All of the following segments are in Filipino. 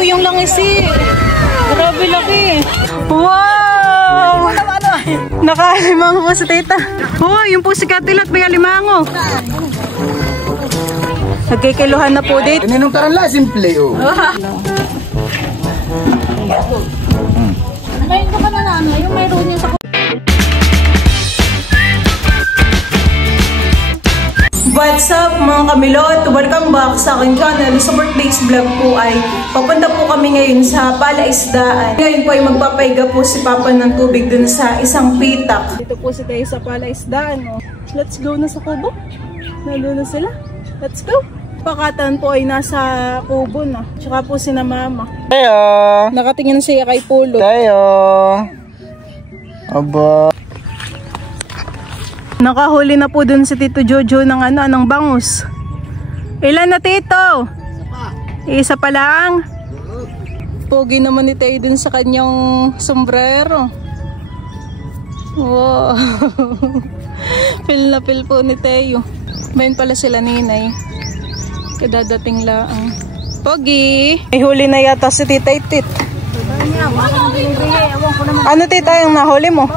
Oh, yung langis eh. Grabe laki. Wow! Nakalimango po sa tita. Oh, yung po si Katilat, may alimango. Nagkikiluhan na po dito. Ninong karanla, simple oh. Ngayon ka ba na ano? Yung mayroon niya sa... What's up mga kamilot? Welcome back sa aking channel. Sa birthday's vlog po ay papunta po kami ngayon sa Palaisdaan. Ngayon po ay magpapaiga po si Papa ng tubig dun sa isang pitak. Dito po si tayo sa Palaisdaan. Oh. Let's go na sa kubo. Nandun na sila. Let's go. Pakatan po ay nasa kubo na. Tsaka po si na mama. Tayo. Nakatingin siya kay Pulo. Tayo. Aba. Nakahuli na po dun si Tito Jojo ng anong bangus. Ilan na Tito? Isa pa lang. Pogi naman ni Teo dun sa kanyang sombrero. Wow. Feel na feel po ni Teo. Bayan pala sila ninay. Kadadating lang. Pogi. May huli na yata si Tita Itit. Ano Tita yung nahuli mo?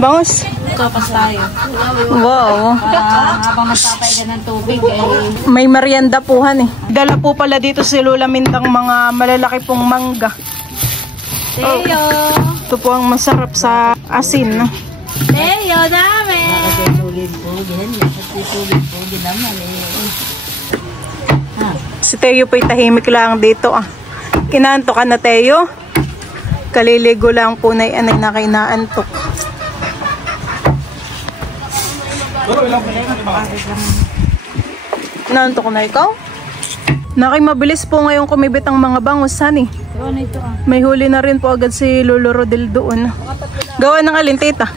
Bangus. Kapas tayo. Wow. Habang magpapaiga ng tubig may merienda puhan eh. Dala po pala dito si Lola Mindang mga malalaki pong mangga. Teo. Ito po ang masarap sa asin. Teo, dami. Si Teo po'y tahimik lang dito ah. Kinaantok ka na Teo? Kaliligo lang po na anay na kinaantok. Naantok na ikaw? Nakimabilis po ngayon kumibit ang mga bangus, honey. May huli na rin po agad si Lolo Rodel doon. Gawa ng alin, tita?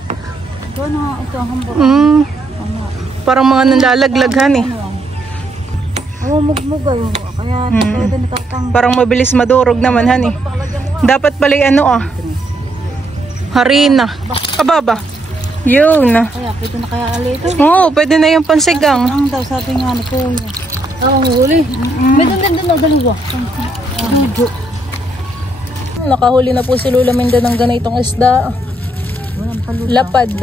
Gawa na ito ang hambog. Parang mga nanlalaglag, honey. Mugmugay. Kaya parang mabilis madurog naman, honey. Dapat pala harina. Ababa. Yun. Kaya pwede na kaya alito? Oo, pwede na yung pansigang. Ang daw sabi nga ni Kuya. Oo, huli. May doon na dalawa. Nakahuli na po si Lola Minda ng ganitong isda. Lapad.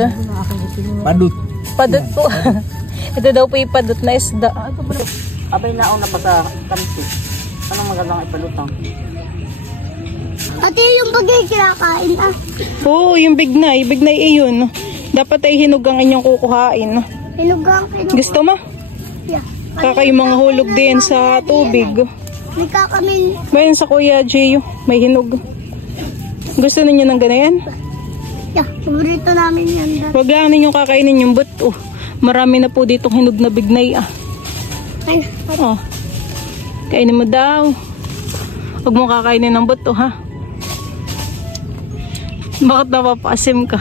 Padut. Padut po. Ito daw po yung padut na isda. Abay nauna pa sa kanti. Anong magandang ipalutang? Pati yung bagay kinakain ah. Oo, yung bignay. Bignay yun. Dapat ay hinug ang inyong kukuhain. Hinugang. Gusto mo? Yeah. Kakay mga hulog din sa tubig. May kakamin. Bayan sa Kuya Gio, may hinug. Gusto ninyo ng ganayan? Yeah, paborito namin yan. Wag lang ninyong kakainin yung buto. Marami na po ditong hinog na bignay ah. Ay, Oh. Kainin mo daw. Huwag mo kakainin ng buto ha. Bakit napapasim ka?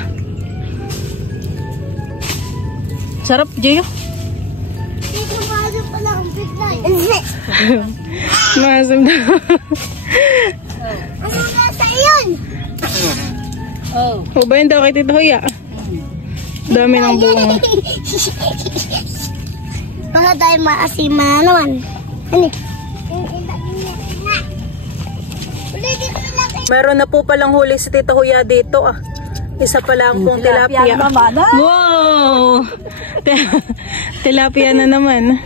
Sarap, Gio. dito paano pala ang bitlay. Masim daw. Ano nasa iyon? O ba yun daw kay Tito Hoya? Dami ng bunga. Baka tayo maasima naman. Ano? Meron na po palang huli si Tito Hoya dito ah. Isa pa lang pong tilapia. Wow! Tilapia na naman.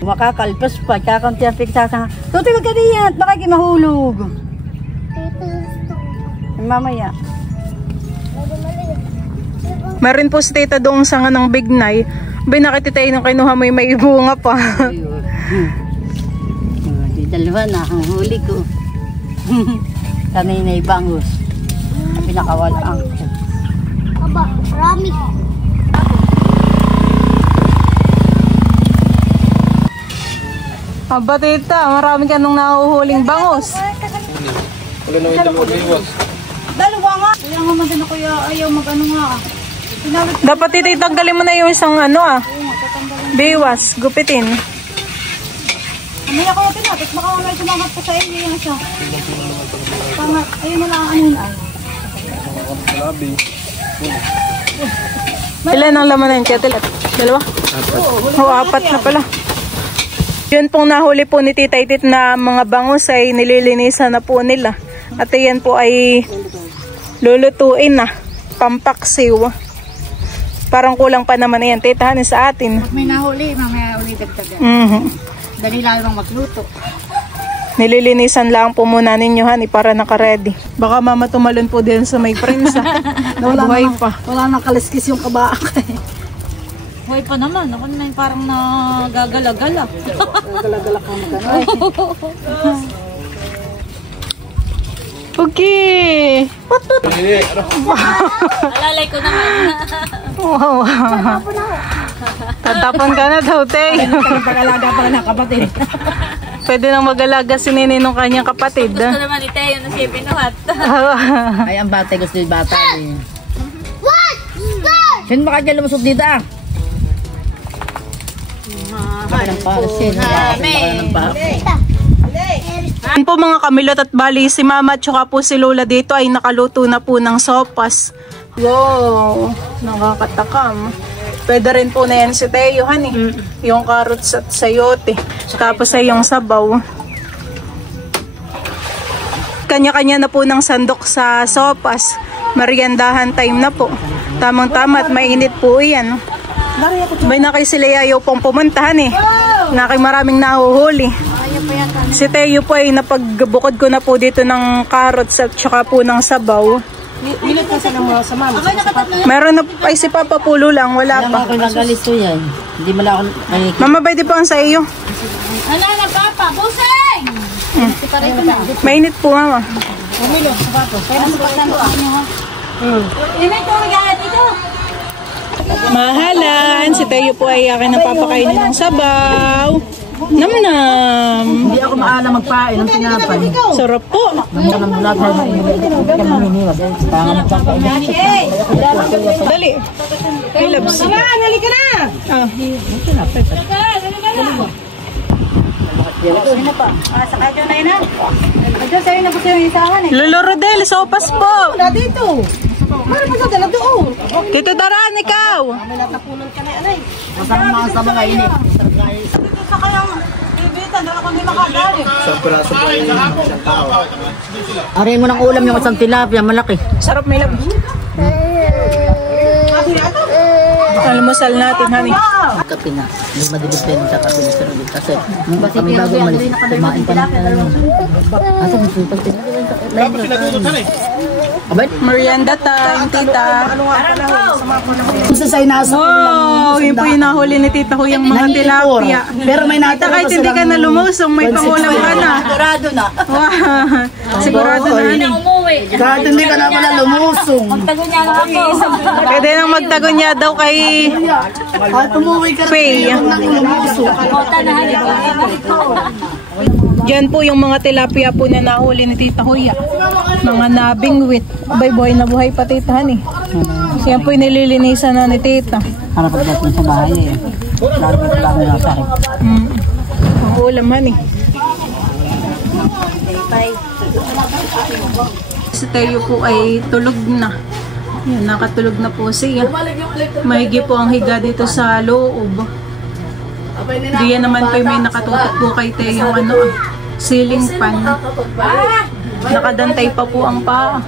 Makakalpas pa, kakunti ang piksasang. Tuti ko kaniyan, baka kimahulog. Mamaya. Meron po si Tita doong sanga ng bignay. Binakititay nung kinuha may bunga pa. Di dalawa na ang huli ko. Kanina'y bangus. Pinakawalang. Aba, marami. Aba Tita, marami ka nung nahuhuling bangus. Wala na yung dalawa. Dalawa nga. Kaya nga man din ako ayaw mag-ano nga. Dapat Tita, itanggalin mo na yung isang biwas, gupitin. May ako yung pinapit. Baka may sumangat pa sa inyo yung isa. Tama, ayun na lang ang anin ay. Ilan ang laman na yun? Kaya dalawa? Oo, apat na pala. Yun pong nahuli po ni Tita Itit na mga bangus ay nililinisan na po nila. At yan po ay lulutuin na. Pampaksiw. Parang kulang pa naman yan. Titahanin sa atin. May nahuli, mamaya uli dagdagan. Dali lang yung magluto. Nililinisan lang po muna ninyo, honey, para naka-ready. Baka mama tumalon po din sa may prensa. Buhay pa. Wala nang kaliskis yung kabaak. Buhay pa naman. Ako naman parang nagagala-gala. Nagagala-gala ka magano'n. Okay. Alalay ko naman. Wow. Tatapon ka na daw, Tay. Pag-alaga pa na kapatid. Pwede nang mag-alaga si Nini nung kanyang kapatid. Gusto naman ni Teo na siya binuhat. Ay, ang bata. Gusto yung bata. What? Start! Sino ba kanya lumusog dito ah? Ng parcel. Yan po mga kamilot at bali si Mama at saka po si Lola dito ay nakaluto na po ng sopas. Wow, nakakatakam. Pwede rin po na yan si Teo, honey. Yung carrots at sayote. Tapos ay yung sabaw. Kanya-kanya na po ng sandok sa sopas. Meriendahan time na po. Tamang-tama at mainit po yan. May nakay sila yayaw pong pumuntahan eh. Nakay maraming nahuhuli. Si Teo po ay napagbukod ko na po dito ng carrots at saka po ng sabaw. Milit ka sa mga sa mama. Meron na ay si Papa Pulo lang, wala pa. Ako nagalis to yan. Hindi mo lang ako nakikita. Mama, pwede po ang sa iyo. Ano na, Papa? Buseng! Mainit po, Mama. Umilo, sapatos. Kaya nasa pagkantaan nyo, ha? Imay ko mag-ahat ito. Mahalan, si Teo po ay akin ang papakainin ng sabaw. Nam-nam. Hindi ako maalam magpain ng tinapay. Sarap po. Dali. Hey, loves. Nali ka na! Ah. Sino pa? Sa kadyo na yun, ha? Kadyo, sa'yo na po sa'yo yung isahan, eh. Lolo Rodel, sopas po. Wala dito. Mara pa sa dala doon. Tito Daran, ikaw. Masama mga sa mga init. Dito sa kayang ibitan, dala ko hindi makagalit. Isang piraso pa yun. Isang tao. Aray mo ng ulam yung isang tilapia, malaki. Sarap, may loves. Almusal natin, honey. Kape na. Hindi madibigyan sa kape na sir. Kasi nung kami bago umalis, kumain pa natin namin. Asa mo ito? Abay? Merienda time, tita. Isa sa inasa ko lang. Oh, yun po yung nahuli ni Tita Huy yung mga tilapia. Pero may Tita, kahit hindi ka na lumusong, may pangulam ka na. Sigurado na. Wow. Sigurado na, honey. Kahit hindi ka na pala lumusong. Tago niya na ako. Pwede nang magtago niya daw kay Kahit umuwi ka Faye. lumusong. Diyan po yung mga tilapia po na nahuli ni Tita Huy. Mga nabingwit. Abay, buhay na buhay pa, Tita, honey. Yan po yung nililinisan na ni Tita. Harap at natin sa bahay eh. Lalo na lang na sa akin. Ang ulam, honey. Si Teo po ay tulog na. Yan, nakatulog na po siya. Mahigi po ang higa dito sa loob. Diyan naman po may nakatutok po kay Teo yung ceiling fan. Nakadantay pa po ang paa.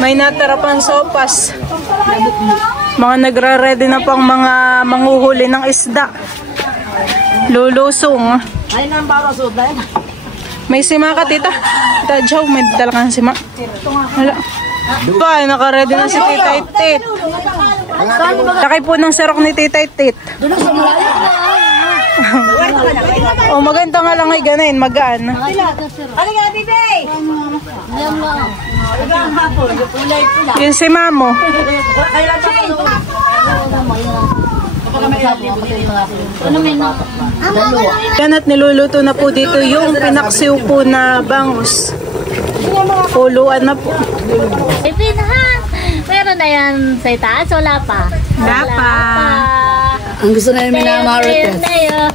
May natira pang sopas. Mga nagre-ready na pang mga manghuhuli ng isda. Lulusong. Ay, nang parasod na yan. May sima ka, Tita. Tita Jow, may dala kang sima. Wala. Pa, naka-ready na si Tita Itit. Takay po ng serok ni Tita Itit. Oh, maganda nga lang ay ganayin, magaan. Ano nga, Bibi? Yun si Mamo. Yan at niluluto na po dito yung pinaksiw po na bangus. Puluan na po. Ipin ha! Meron na yan sa itaas, wala pa. Wala pa. Ang gusto na yung minamarites. Teo!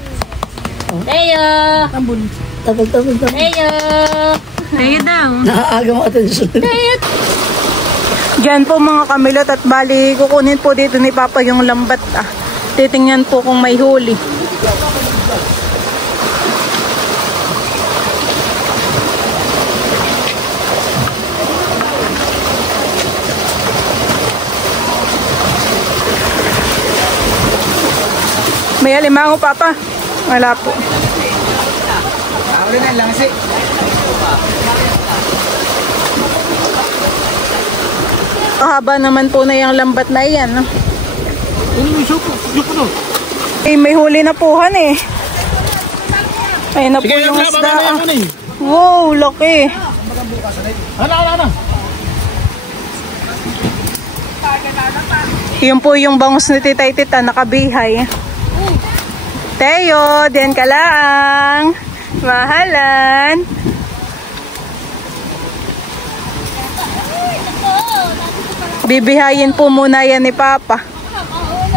Teo! Tapag. Teo! Tayo daw. Nakaaga mo atensyon. Diyan po mga kamilot at bali kukunin po dito ni Papa yung lambat. Titingnan po kung may huli. May alimango, Papa. Wala po. Ako rin lang kasi. Kahaba naman po na yung lambat na iyan. No? Eh, may huli na puhan eh. Ayun na po yung isda. Wow, laki. Hala. Yun po yung bangus ni Titay Tita, nakabihay. Teo, diyan ka lang. Mahalan. Bibihayin po muna yan ni Papa.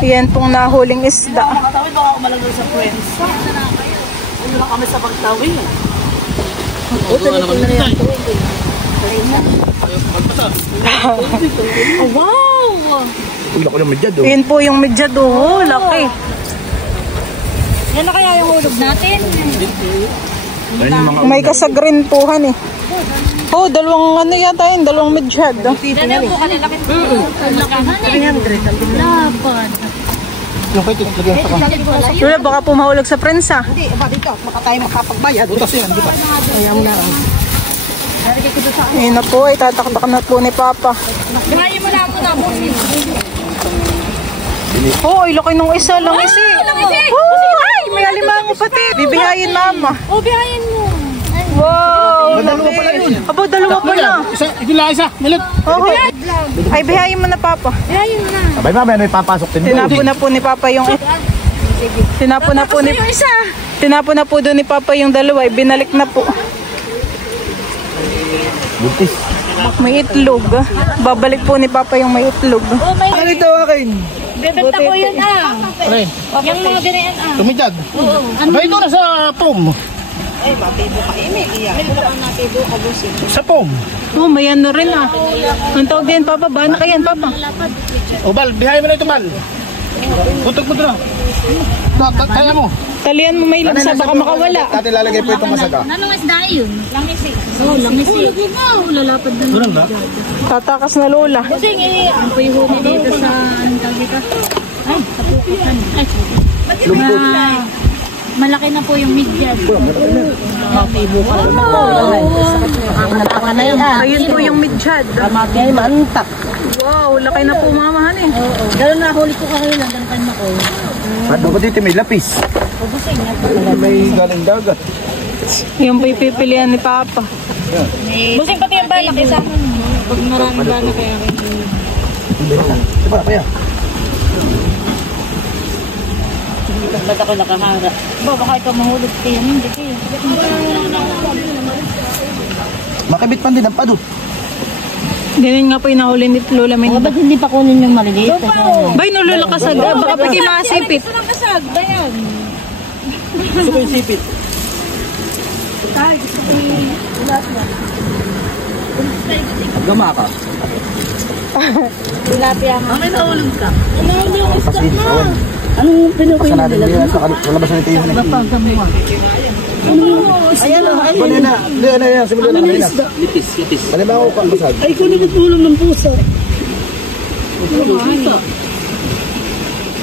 Yan pong nahuling isda. Tawid baka umalagay sa friends. Ano lang kami sa pagtawid. Oh, wow! Uy, ako yung medyad. Yan po yung medyad. Oh, laki. Yan na kaya yung hulog natin. May kasagrin puhan eh. Oh, dalawang ano yata yun, dalawang medyad. Oh. Yan po kalalaki. Lapan. Lula, baka pumahulog sa prensa. Hindi, ba dito, maka tayo makapagbayad. Butas yan, di ba? Ayaw na. Ayun na po, itataktak na po ni Papa. Grahe mo lang muna po. Oh, ay laki nung isa, langis eh. Oh, ay, may alimango pati. Bibihayin, Mama. Oh, bihayin mo. Wow, Dalawa pala yun. Aba, dalawa pala. Isa. Milot. Oh, ay, bihayin mo na, Papa. Bihayin mo na. Abay, mamaya may papasok din. Tinapo na po ni Papa yung... Tinapo na po ni... Tinapo na po doon ni Papa yung dalawa. Binalik na po. Buntis. May itlog. Babalik po ni Papa yung may itlog. Oh, may Ano ito akin? bebenta ko yun ah. Pre, Yung mga ganyan ah. tumidyad. Abay, ito na sa pom. Sa pom. Oh, may ano rin ah. Ang tawag din, Papa. Bana ka yan, Papa. O, Bal, bihay mo na ito, Bal. Putok mo ito na. Kaya mo. Talian mo may lamsa, baka makawala. Dati lalagay po itong kasaga. Anong isda yun? Langisi. Oh, langisi. Oh, lalapad na. Ganun ba? Tatakas na Lola. Kasi ang payhuli dito sa anong tawag dito? Ay, kapukutan. Ay, malaki na po yung midyan. Ayun po yung midjad. Ay, mantak. Wow, laki na po mamahan eh. Gano'n na huli ko kayo lang. Ganun kayo ko. At dapat dito may lapis. May galing dagat. Yung po ipipilian ni Papa. Busing pati yung balak isa. Pag maraming bala kaya kayo. Diba, kaya? Ba't ako nakahara? Baka ikaw mahulog kayo. Hindi kayo. Makibit pa din ang pado. Ganun nga po yung nahuli ni Lola Minda. Ba't hindi pa kunin yung maliliit? Bay, nulula kasag. Baka pag masipit. Ito lang kasag. Bayan. Gusto ko yung sipit. Gama ka. Tilapia nga. May nahulog ka. Ano yung isda na? Anong pinukoy Basta natin din sa kalabas na ito yun. Ayan o, Ano na? Ano yan? Simula na kanina. Litis. Ano ba ako pambasag? ay kunin at tulong ng pusa.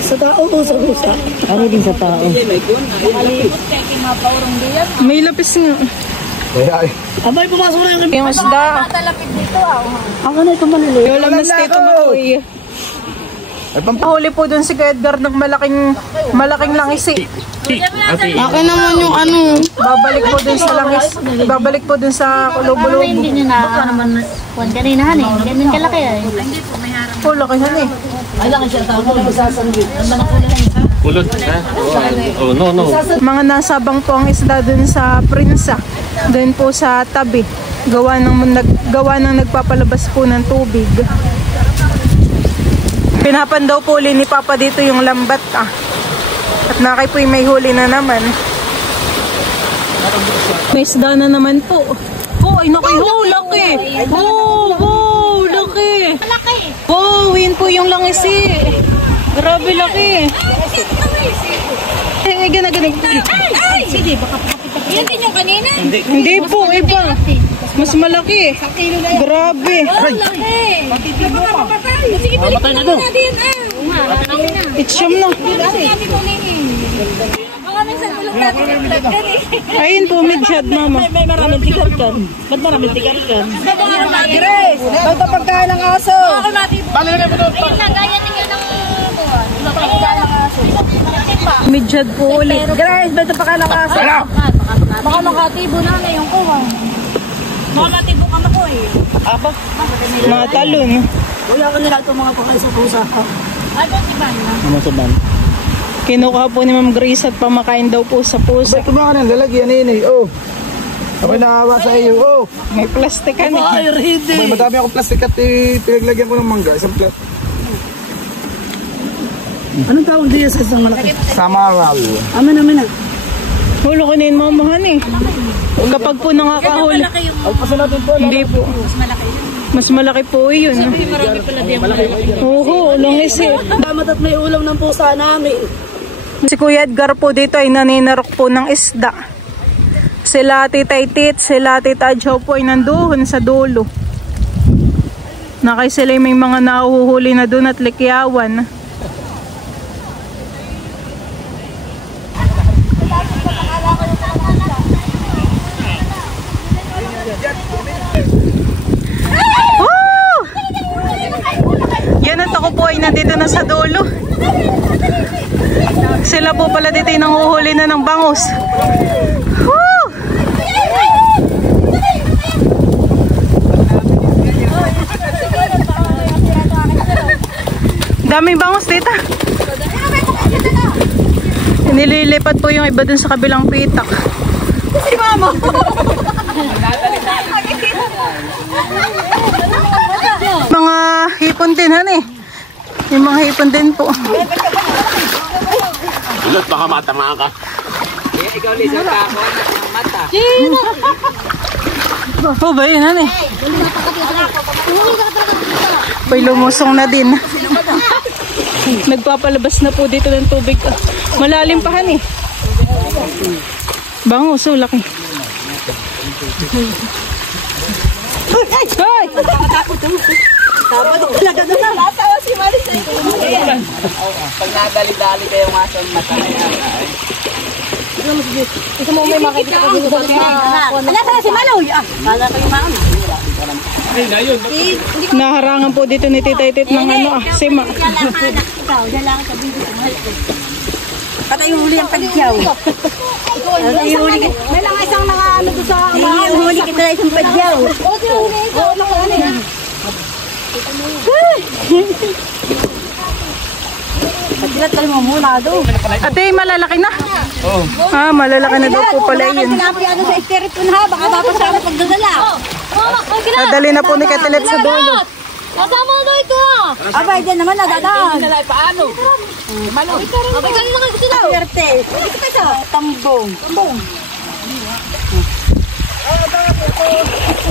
Sa tao o sa pusa? Ano din sa tao? May lapis nga. Kaya ay. Abay, pumasok na yung Yung isda. Talapid dito ah. Ako na ito maliliit. Lola Miss Tito Makoy. Ay, Nahuli po dun si Kuya Edgar ng malaking langis eh. Akin naman yung ano. Babalik po dun sa langis. Babalik po dun sa Kulubulobo. Hindi nyo na ano naman kuwan kanina han eh. Ganyan kalaki eh. Oh, laki na eh. Ay, laki siya tao. Magsasangit. Kulot, ha? Oh, no. Mga nasabang po ang isda dun sa Prinsa. Dun po sa tabi. Gawa ng nagpapalabas po ng tubig. Pinapan daw po uli ni Papa dito yung lambat ah. At nakay po may huli na naman. May isda na naman po. Oh, ay nakay. Oh, laki. Oh, laki. Malaki. Oh, yun po yung langis eh. Grabe laki. Ay, ganag. Ay! Sige, baka pakapit. Yan din yung kanina. Hindi po, iba. Mas malaki. Grabe. Oh, laki. Sige, balik na natin ah. Itcham na. Dami kunin. Ayun po, midshot, mama. May maraming tikat kan. Ba't maraming tikat kan? Grace, basta pagkain ng aso. Bali na mo doon. Midshot po ulit. Grace, basta pagkain ng aso. Ano? Baka makatibo na yung kuha. Baka matibo ka na ko eh. Mga talon. Kuya ko nila itong mga pakain sa pusa. Ano si Banda? Ano sa ban? Kinukuha po ni Ma'am Grace at pamakain daw po sa pusa. Ba't ba ka nang lalagyan ini? Oh. Ako'y naawa sa iyo. Oh. May plastic ka na. Ay, ready. May madami akong plastic at pinaglagyan ko ng mangga. Isang plat. Anong tawag diya sa isang malaki? Samaral. Amin na. Hulo ko na yung mamahan eh. Kapag po nakakahuli. Alpasan natin po. Hindi po. Mas malaki po yun. Oo, langis eh. Damat at may ulam ng pusa namin. Si Kuya Edgar po dito ay naninarok po ng isda. Sila Tita Itit, sila Tita Adjo po ay nandoon sa dulo. Nakay sila may mga nahuhuli na doon at likyawan. Yan at ako po ay nandito na sa dulo. Sila po pala dito yung nanguhuli na ng bangus. Woo! Daming bangus dito. Nililipat po yung iba dun sa kabilang pitak. Si Mama! Mga hipon din han eh. Yung mga hipon din po. Ulot, baka matama ka. Ikaw lisang ka ako ng mata. Oh ba yun han eh. Pa'y lumusong na din. Nagpapalabas na po dito ng tubig. Malalim pa han eh. Bangus, so laki. Ay! Talaga na lang. Natawa si Maris sa ito. Pag nadali-dali kayo maso ng mata. Gusto mo may makikita ko dito sa... Wala sana si Maloy. Kala ko yung maon. Naharangan po dito ni Tita Itit ng sima. Ikaw, lalaki ka dito. Patay yung huli ang padyaw. May lang isang nakaano doon sa... Yung huli kita na isang padyaw. Oo, nakaano yan. Pagkilat mo muna doon. Ate, malalaki na. Oo. Ah, malalaki na daw po pala yun. Tinapi ano sa estereton ha, baka dapat sa akin pagdadala. Nadali na po ni Katilet sa dulo. Kasama mo ito ah! Abay, dyan naman nadadaan. Paano? Abay, kanina kayo sila! Swerte. Ito pa ito. Tambong. Tambong.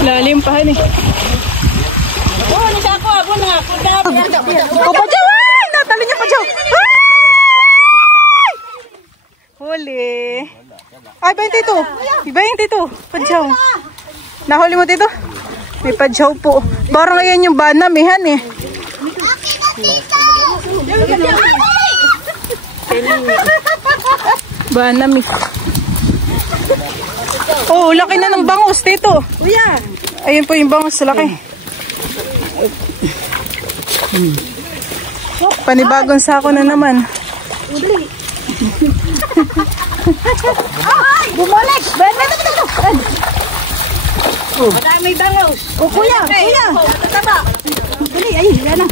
Lalim pa han eh. Oo, nasa ako. Abo na. Oh, Padyaw! Ay! Natali niya Padyaw! Ay! Huli. Ay, 22. 22. Padyaw. Nahuli mo dito? May Padyaw po. Parang ayan yung banam eh, han eh. Banam eh. Oh, laki na ng bangus dito. Kuya. Ayun po yung bangus, laki. Panibagong sako na naman. Ay! Bumalik! Madaming bangaws. O kuya, kuya. Tataba. Dali, ay, yan na.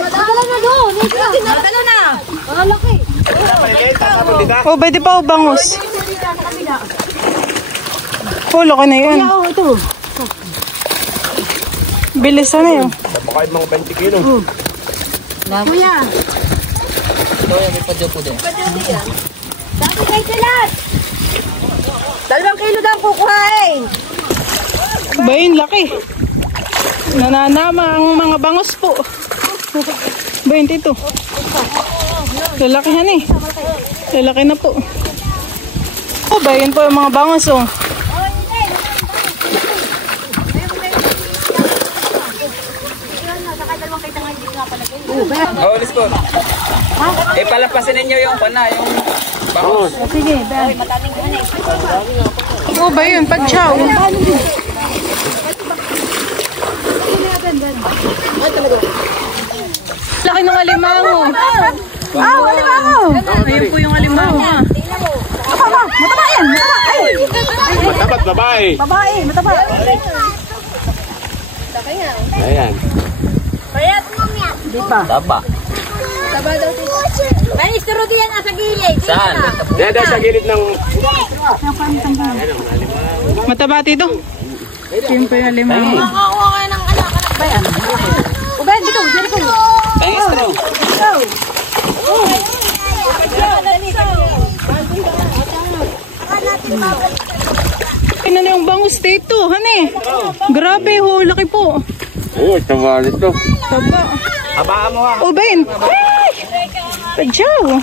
Madala na doon! Natalo na. Malaki! Oh, pwede pa o bangus? Oh, laki na yun. Oo, ito. Bilisan na yun. Baka yung mga 20 kilo. Kuya. Ito yung may padyo po din. Dati kay Tilat. 2 kilo daw kukuhain. Ba yun, laki. Nananama ang mga bangus po. 22. Lalakihan eh. Lalaki na po. Oh, ba yun po yung mga bangus oh. Alis ko. Eh, palapasin ninyo yung pana, yung bangus. Sige, Ano ba yun? Padyaw. Laki ng alimango. alimango! Ayun po yung alimango. Mataba yan! Matapat, babae. Babae, mataba. Ayan. Taba. May istro diyan nasa gilid. Saan? Dada sa gilid ng... Mataba dito. Yun po yung alimango. Makakuha kayo ng anak ba yan? Uben, dito, dito. Pangistro. Ano na yung bangus dito, hane? Grabe ho, laki po. Oo, tama nito. Taba. Habaan mo ha. Uben. Ay! Padyaw.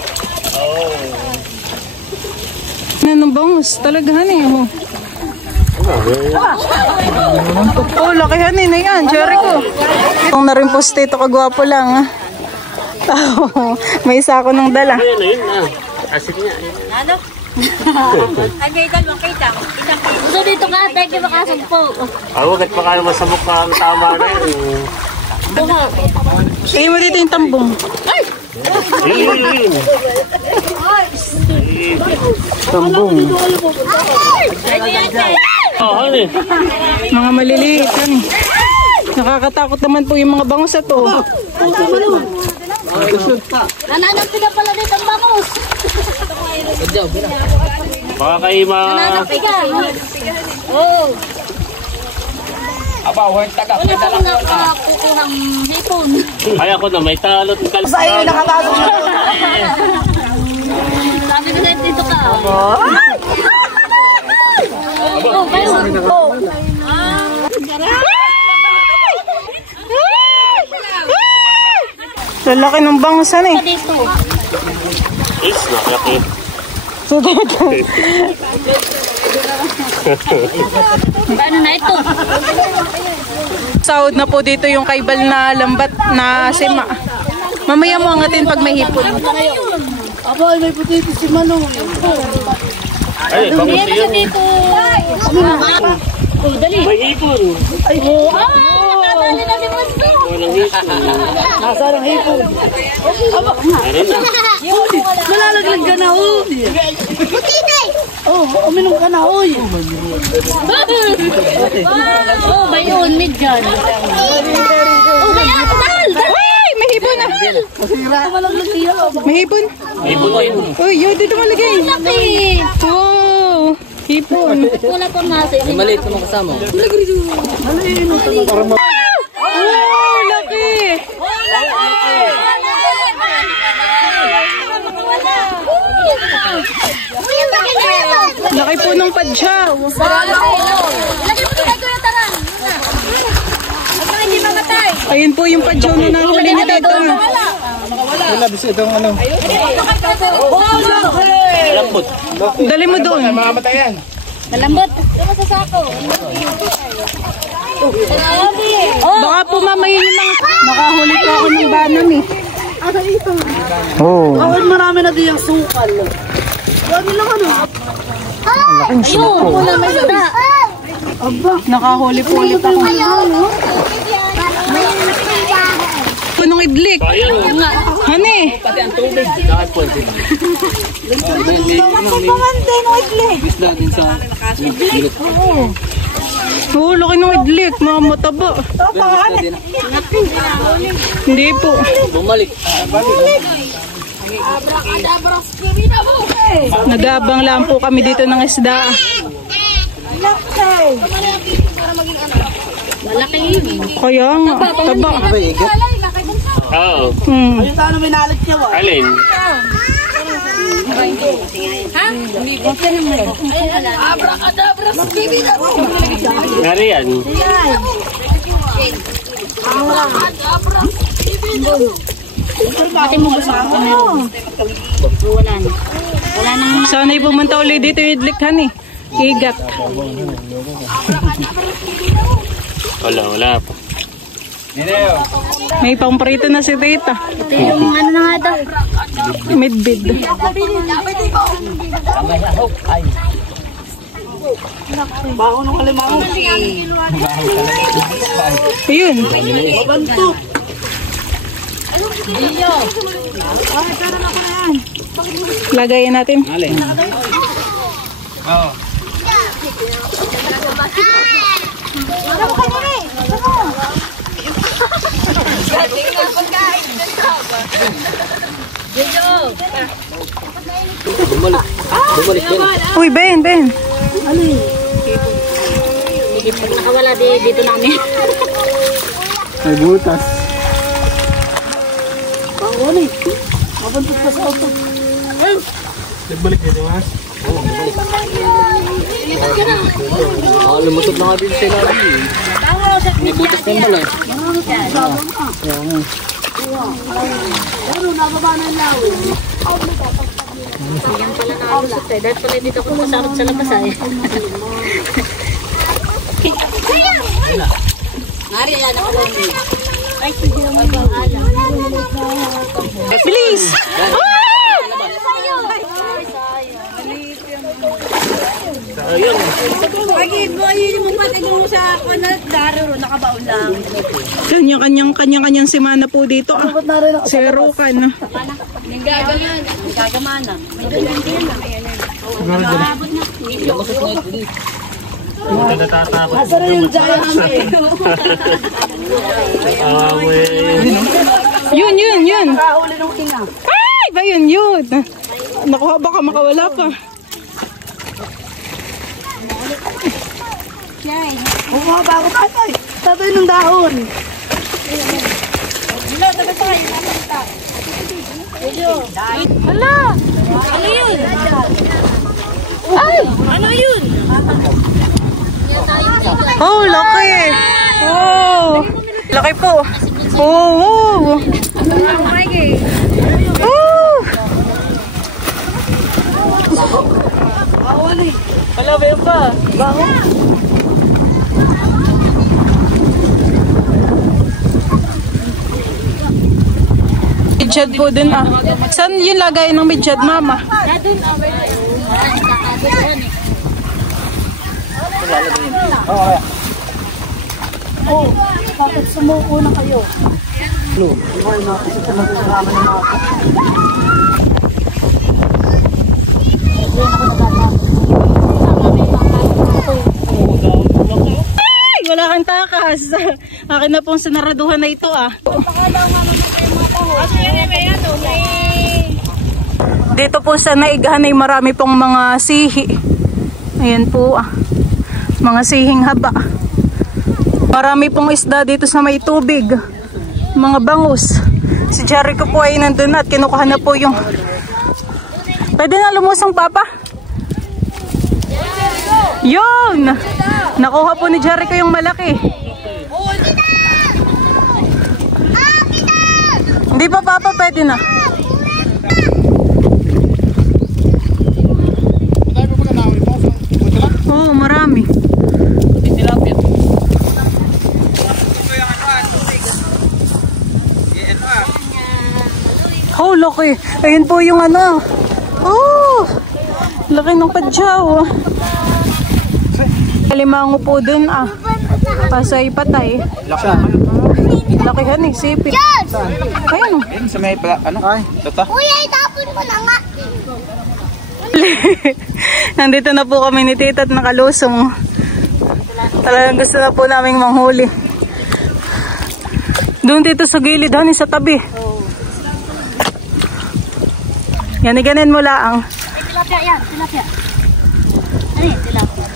Ano ng bangus? Talaga hane ho. Oh, laki hane na yan, Jericho. Kung na rin po dito, kagwapo lang. May isa ako nang dala. Ayan, ayun na. Asik niya. Ano? Ay, may dalawang kita. So dito ka, thank you makasagpo. Huwag pa ka naman sa mukha ang tama na yun. Sige mo dito yung tambong. Tambong. Oh, ano eh. Mga maliliit yan. Nakakatakot naman po yung mga bangus na to. Nananap sila pala dito ang bangus. Baka kayo Nananap ka. Oo. Aba, huwag taga. Wala pa mga kukuhang hipon. Ay, ako na, may talot ng kalsada. Sa'yo nakapasok na. Sabi ko dito ka. Oh, kayo. Oh. Lalaki ng bangus yan eh. Dito. Is, nakalaki. Paano na ito? Sahod na po dito yung kaibal na lambat na sima. Mamaya mo angatin pag may hipon. Aba, may potato si Manong. Ay, bangus Hindi yun. na dito. Oh, dali. May hipon. Nakadali na si Monsto. Walang hipon. Nasaan ang hipon? Ano na? Nalalaglag ka na, oh. Oh, uminom ka na, oy. Oh, ba yun? Midjan. Oh, may aptal. Ay! May hipon na! Malaglag siya. May hipon! Hipon din. Uy, yun dito malagay! Laki. Oh! Hipon! Wala pang nasa. Maliit naman kasama. Oh! Laki! Laki po ng padyaw! Lagi mo ito kay Kuya Taran. Huwag kang hindi mamatay. Ayun po yung padyaw na nahuli ni Tito. Wala, bisa itong ano. Lambot. Dali mo doon. Mamamatay yan. Malambot. Ito sa sako. Baka po mamaya yung mga... Nakahuli po ako ng banam eh. Bakit marami na diyang sukal? Huwag lang ano. Ayun, wala may sada. Nakahuli po ulit ako. Punong idlik. Ayun. Hane? Pati ang tubig. Isda din sa... Oo, laki ng idlik. Mga mataba. Hindi po. Bumalik. Nagabang lang po kami dito ng isda. Malaki yun. Kaya nga, taba. Oo. Paano may nalit siya ba? Alin? Ha? Abra-cadabra. Ngari yan. Ate mo gusto ko meron. Wala na. Wala nang Sana'y pumunta ulit dito yung idlik, Hane. Igat. Wala pa. May pamprito na si tita. Ito yung ano na nga daw. Midbid. Ayun. Lagayin natin. Oo. Bumalik din. Uy, Ben. Pag nakawala dito namin. May butas. Nagbalik dito, mas? Oo, bumalik. Lumutot na nga din sila. May butas na yung balay. Yan pala nakalusot eh. Dahil pala dito ako masarap sa labas eh. Ngari yan nakawala. Ay, sige naman ba? Bilis! Pag-ibig mo pati mo sa kanal, daro nakabaon lang. Kanya-kanyang semana po dito. Zero ka na. Gagamana. May doon din na. Hindi natatakot. Asa rin yung dyan namin. Yun. Kahuli ng tinga. Ay, ba yun. Nakuha, baka makawala pa. Kumuha ba ako tatay? Tatay ng dahon. Hala! Ano yun? Ay! Ano yun? Oh, laki! Oh! Laki po! Oh! Oh! Wala ba yun pa? Baho? Midyad po dun ah. Saan yung lagay ng midyad, mama? Oh, bakit sumuko na kayo? Ay, wala kang takas. Akin na pong sinaraduhan na ito ah. Dito po sa Naigahan ay marami pong mga sihi. Ayan po ah. Mga sihing haba. Marami pong isda dito sa may tubig. Mga bangus. Si Jericho po ay nandun at kinukuha na po yung... Pwede na lumusong, Papa? Yun! Nakuha po ni Jericho yung malaki. Hindi pa, Papa, pwede na. Oo, marami. Oh, laki. Ayun po yung ano. Oh, laki ng padyaw. Limango po dun ah. Pasay patay. Lakihan eh, sipit. Ayun oh. Sa may pala, ano? Ay, ito. Kuya, itapon mo na nga. Nandito na po kami ni Tita at nakalusong. Talagang gusto na po naming manghuli. Doon dito sa gilid, hani, sa tabi. Yan, iganin mo laang. Tilapia yan, tilapia. Ano yun, tilapia?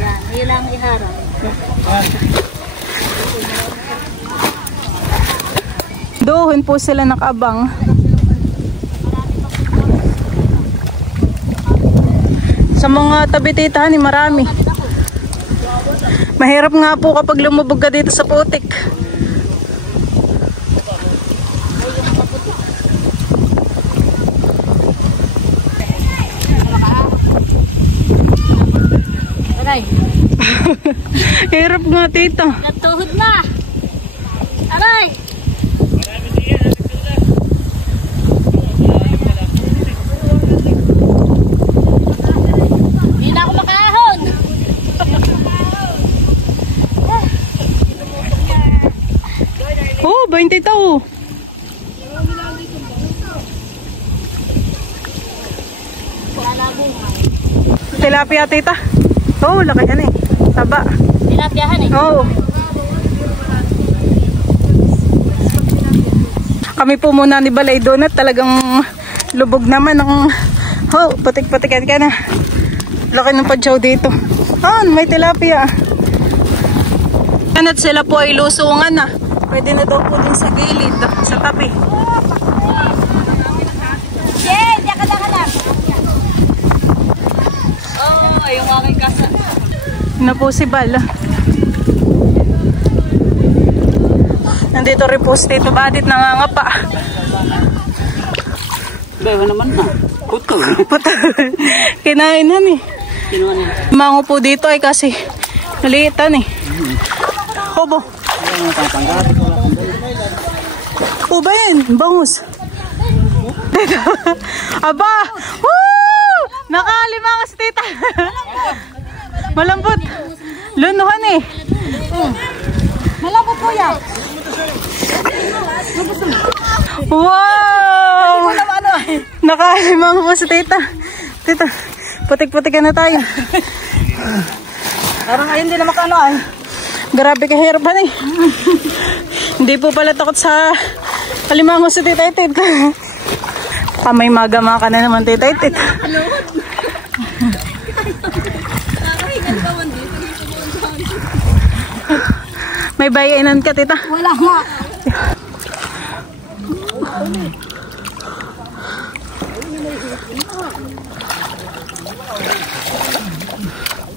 Yan, yun lang iharap. Doon po sila nakabang. Sa mga tabi-tita ni marami. Mahirap nga po kapag lumubog ka dito sa putik. Aray, Hirap nga, tita. natuhod na. Tilapia, tita. Oh, laki yan eh. Taba. Tilapiahan eh. Oo. Kami po muna ni Balay Donut. Talagang lubog naman ng... Oh, patik-patikan ka na. Laki ng padyaw dito. Ah, may tilapia. At sila po ay lusungan na. Pwede na daw po din sa gilid, sa tabi. Yeah, diyan ka lang. Oh, yung aking kasa. Na po si Bal. Nandito rin po si Tito Badit, nangangapa. Bawa naman na. Putol. Kinainan eh. Kinuha niya. Mango po dito ay kasi naliitan eh. Obo. O ba yan? Bangus. Aba! Woo! Nakalima ka si tita. Malambot. Lunuhan eh. Malambot po yan. Wow! Nakalimang po si tita. Tita, putik-putik na tayo. Parang ayun din na makano ay. Grabe kahirapan eh. Hindi po pala takot sa kalimango si Tita Itit. Kamay magama ka na naman Tita Itit. May bayanan ka tita? Wala nga.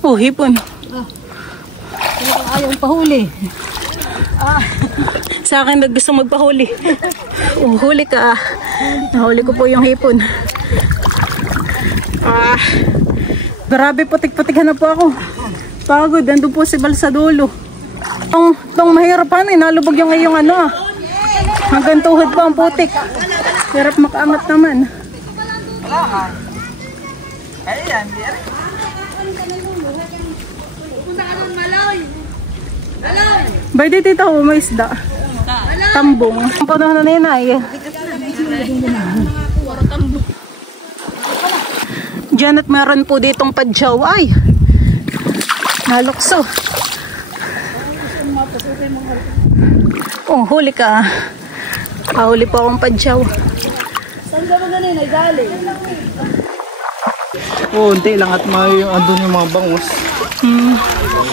Oh, hipon. Ayaw pahuli. Sa akin gusto magpahuli. Huli ka. Nahuli ko po yung hipon. Grabe, putik-putikan na po ako. Pagod, andun po si Bal sa dulo. Itong mahirapan eh, nalubog yung ngayong ano. Hanggang tuhod po ang putik. Hirap makaangat naman. Bay di tita ho, may isda. Tambong. Ang panahon na ninay. Diyan at meron po ditong padyaw. Ay! Nalukso. Oh, huli ka. Huli po akong padyaw. Saan ka ba ganin ay galing? Oo, hindi lang at may andun yung mga bangus.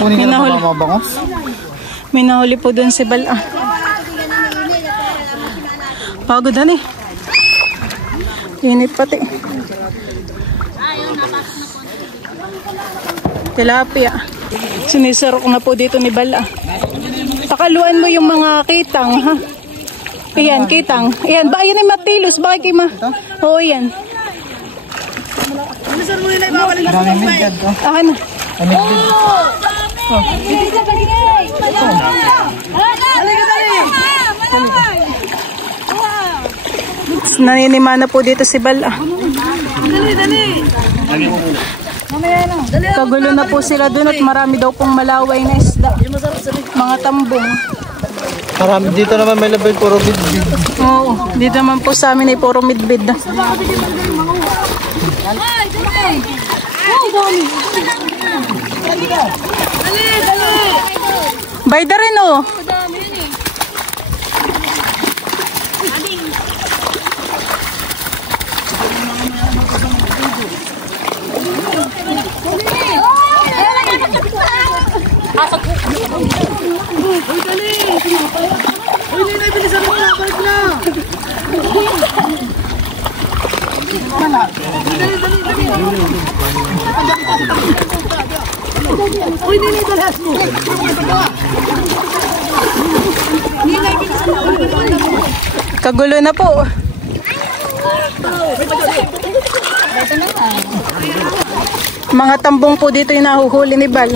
Kunin ka na mga bangus. May nahuli po dun si Bal. Pagod na eh. Init pati. Tilapia. Sinisarok na po dito ni Bal. Pakaluan mo yung mga kitang ha. Ayan, kitang. Ayan, ba yan ay matilos. Bakit kayo Oo, yan. Akin na. Naninima na po dito si Bal. Kagulo na po sila dun at marami daw pong malaway na isda. Mga tambong. Marami dito naman may labay puro bidbid. Oo, dito naman po sa amin ay puro midbid. Bayda rin oh. Kagulo na po. Mga tambong po dito yung nahuhuli ni Bal.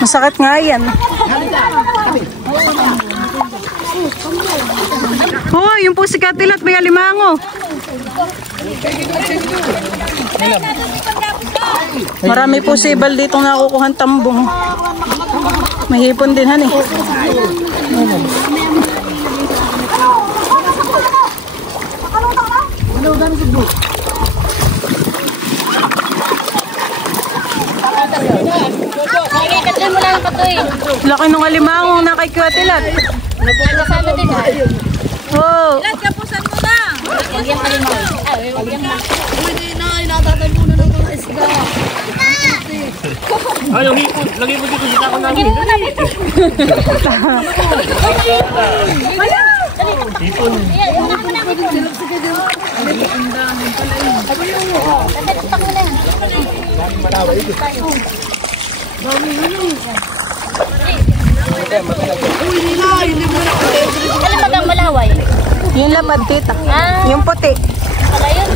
Masakit nga yan. Oh, yung po si Katilat may alimango. Marami po si Bal dito nakukuhan tambong. May hipon din han eh. ito eh. Laki ng alimangong na kay Kuwatilat. Kasama din ah. Oh. Huwag yung kalimang. Huwag yung Ay, yung hipon. Lagi mo dito sa tako namin. Hipon. Ayan, unahan mo namin. Ano ba ang malaway? Yung lapad, tita. Yung puti. Pala yun?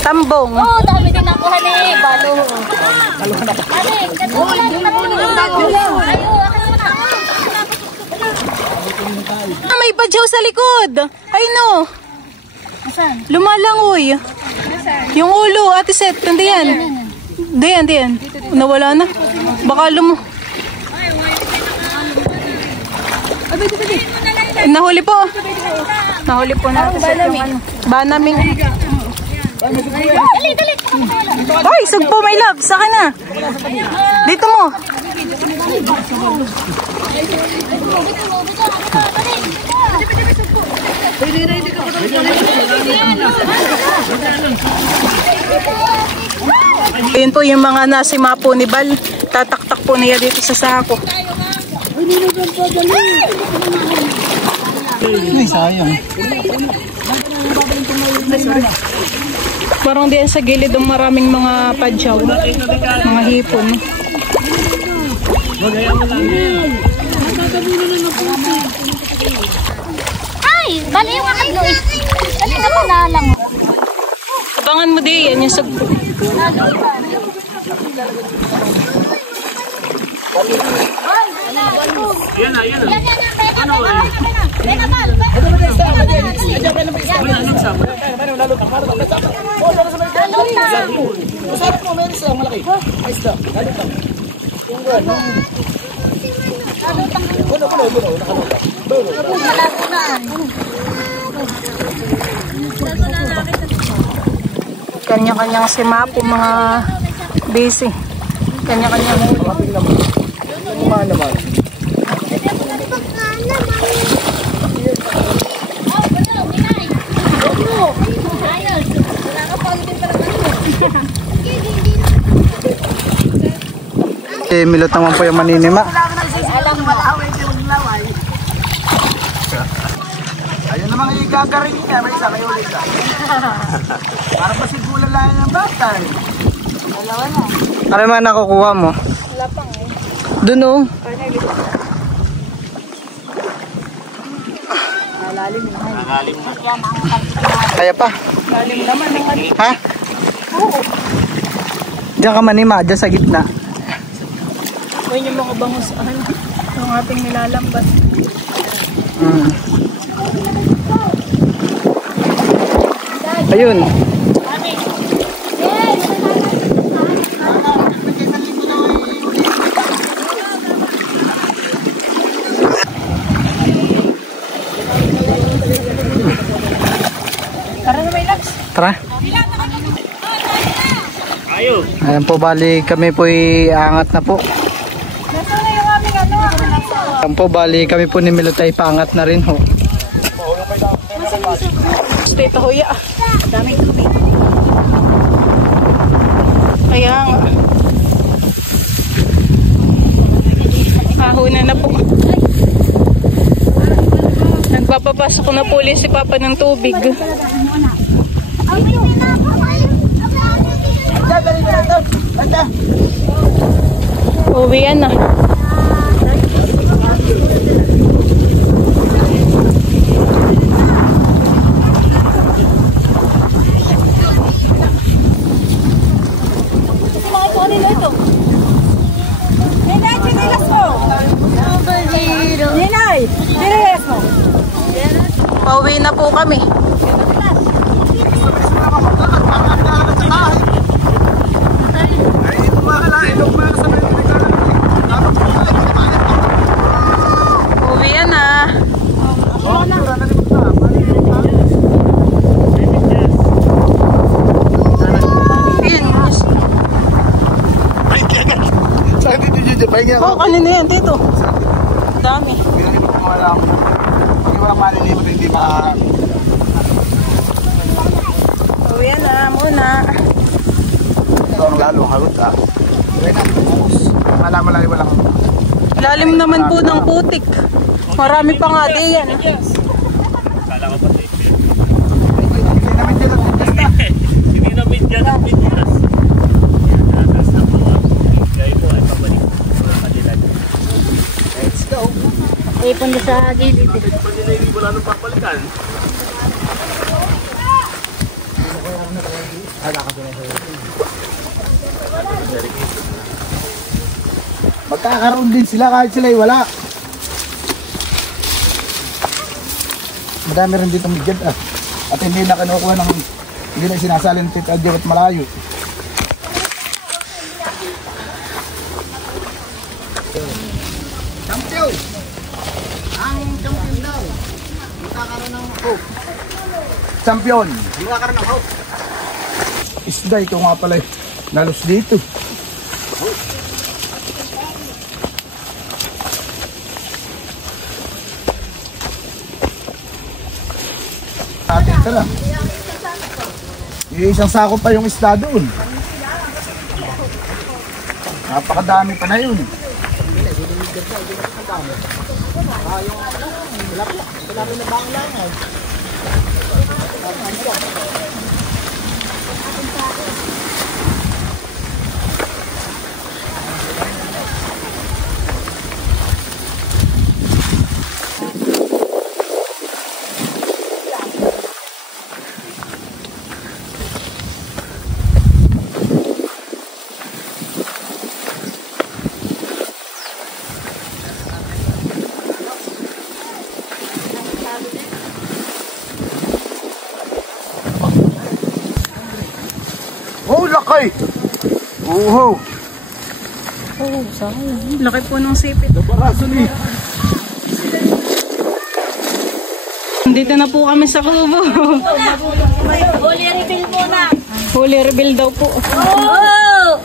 Tambong. Oo, dami din nakuha ni Balo. Ate, katulad yung Balo. Ayo, akin mo na. Ah, may badyaw sa likod. Ay no. Asan? Lumalangoy. Yung ulo, Ate Seth. Nandiyan. Diyan. Nawala na. Baka Nahuli po. Nahuli po na Ate Seth yung ano. Banaming. Dali. Ay, sagpo my love. Sa akin na. Dito mo. Ayun po yung mga nasima po ni Bal. Tataktak po niya dito sa sako. Ay, sayang. Parang diyan sa gilid ng maraming mga padyaw. Mga hipon. Ay, bali yung akin doon. Dali na po nalang. Abangan mo di, yan yung sagpo. Yan na. Kanya-kanyang simapo mga busy. Kanya-kanyang Milot naman po yung maninima. Ayun naman igagarin niya. May isa kayo ulit ka. Para pasigulan lang ng bata. Ano naman nakukuha mo? lapang eh. Doon o. Malalim naman. Kaya pa. Malalim naman. Ha? Oo. Diyan ka manima. Diyan sa gitna. Huwag yung mga bangusahan. Yung ating nilalambat. Ayun. Tara na may laps. Tara. Ayo. Ayan po, bali kami po angat na po. Nasaan na yung aming ano? Ayan po, bali kami po ni Milotay paangat na rin ho. Tita Hoya. Daming tubig. Kaya nga. Ahuna na po. Nagpapapasok na po ulit si Papa ng tubig. Uwian na. Pauwi na po kami. Pauwi na. Sabi dito, pahinga Oh, kanina yan dito. Dami. Pinalibot mo lang. Pag walang malilibot, hindi makarami. So, yan na muna. Ito ang lalong hagot ah. Malaman walang... Lalim naman po ng putik. Marami pa nga din yan. Hindi na bigyan ang bigyan. Let's go. Eh, punta sa gilid. Pag hindi wala nang papalitan. Magkakaroon din sila kahit sila ay wala. Madami rin dito midget ah. At hindi na kinukuha ng... Hindi na sinasalin ng tita at malayo. Champion! Ang champion daw. Magkakaroon ng hope. Champion! Magkakaroon ng hope. Isda ito nga pala eh. Nalos dito. Atin ito lang. Yung isang sako pa yung isda doon. Napakadami pa na yun. Oh, laki! Uho! Laki po ng sipit. Naparaso ni. Dito na po kami sa kubo. Holy refill muna. Holy reveal daw po.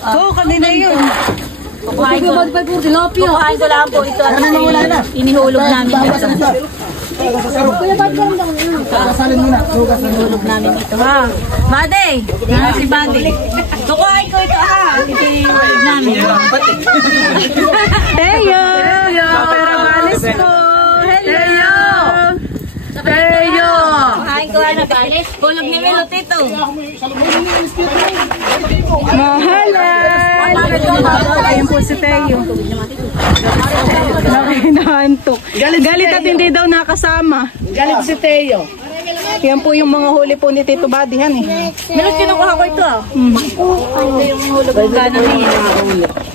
Oh, kanina yun. Kukuhain ko lang po ito at inihulog namin ito. Kasalin muna. Inihulog namin ito ha. Bade! Yan si Bade. Kukuhain ko ito ha. Ito inihulog namin. Teyo! Pero malis po. Hello! Teyo! Kukuhain ko na balis. Hulog ni Milo Tito. Mahalan! Ayun po si Teyo. Nakinaantok. Galit at hindi daw nakasama. Galit si Teo. Yan po yung mga huli po ni Tito Badihan eh. Meron kinukuha ko ito. Ito yung hulog ng gano'n niya.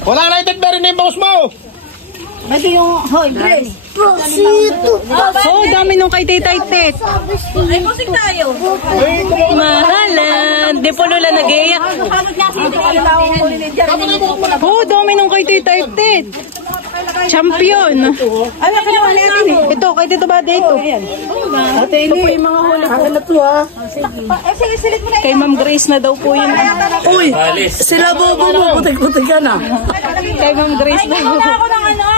Wala na itin ba rin yung boss mo? Ito yung hoy, Grace. Oh, dami nung kay Tita Itet. Ay, musik tayo. Mahalan! Di po Lola nag-iiyak. Oh, dami nung kay Tita Itet. Champion. Ano kinuha na ito? Ito, kay Tito Badi ito. Ito po yung mga huli po. Kay Ma'am Grace na daw po yun. Uy, sila bobo, putik-putik ka na. Kay Ma'am Grace na po. Ako ng ano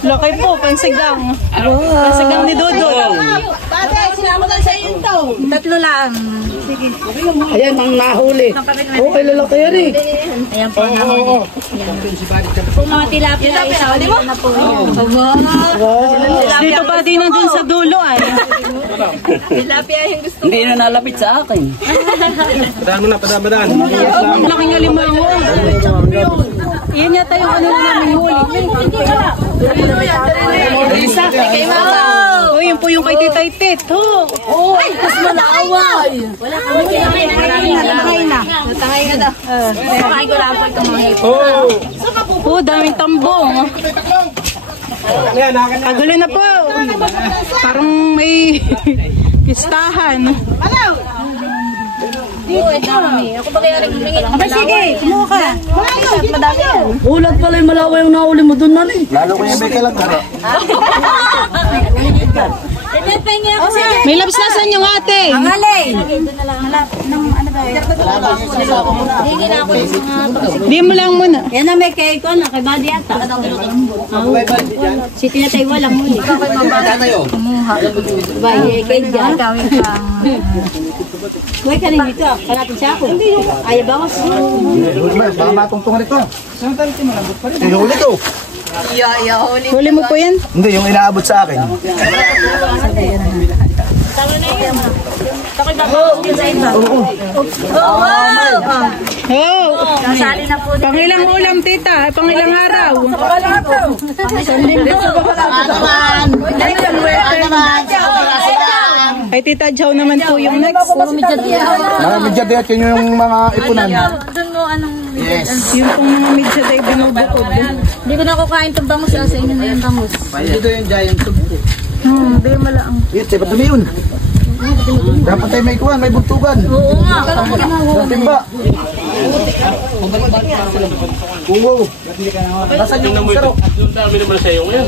Laki po, pansigang. Pansigang ni Dodol. Bate, sinama lang sa iyo ito. Tatlo lang. Ayan ang nahuli. Okay, lalaki yan eh. Ayan po ang nahuli. Kung mga tilapia ay isa na po. Dito ba din nandun sa dulo ay? Tilapia yung gusto. Hindi na nalapit sa akin. Padaan mo na, padaan. Ang laking alimango. Yan yata yung ano na namin huli. Kay Mama. Oh, yun po yung kay Tita Itet. Oh, Ay, mas malaway. Wala ka mo. Matangay na. Matangay na daw. Matangay ko lang po itong mga hipon. oh, daming tambong. Kagulo na po. Parang may pistahan. Ito kami. Ako ba kaya rin humingi ng malawa? Sige, kumuha ka. Madami yan. Ulat pala yung malaway yung nahuli mo doon man eh. Lalo ko yung may kalagara. May labs na sa inyo ate. Ang alay. Di mo lang muna. Yan na may kay ko na kay Badi ata. Si tinatay walang muli. Bay kay diyan gawin ka. Kuy ka rin dito. Kalatin siya ako. Ay bawas. Baka matungtungan ito. Yung huli ko. Huli mo po yan? Hindi, yung inaabot sa akin. Nasali na po. Pangilang ulam tita, pangilang araw. Ay tita Jow naman po yung next. Medyadiyat yun yung mga ipunan. Doon mo anong... Yes. Yung pong mga midya tayo binubukod. Hindi ko na kukain itong bangus. Sa inyo na yung bangus. Dito yung giant tube. Di malaang. Yes, dapat dumi yun. Dapat tayo may kuhan, may buntugan. Oo nga. Sa timba. Wow. Nasaan yung sarok? Yung dami naman sa iyo ngayon.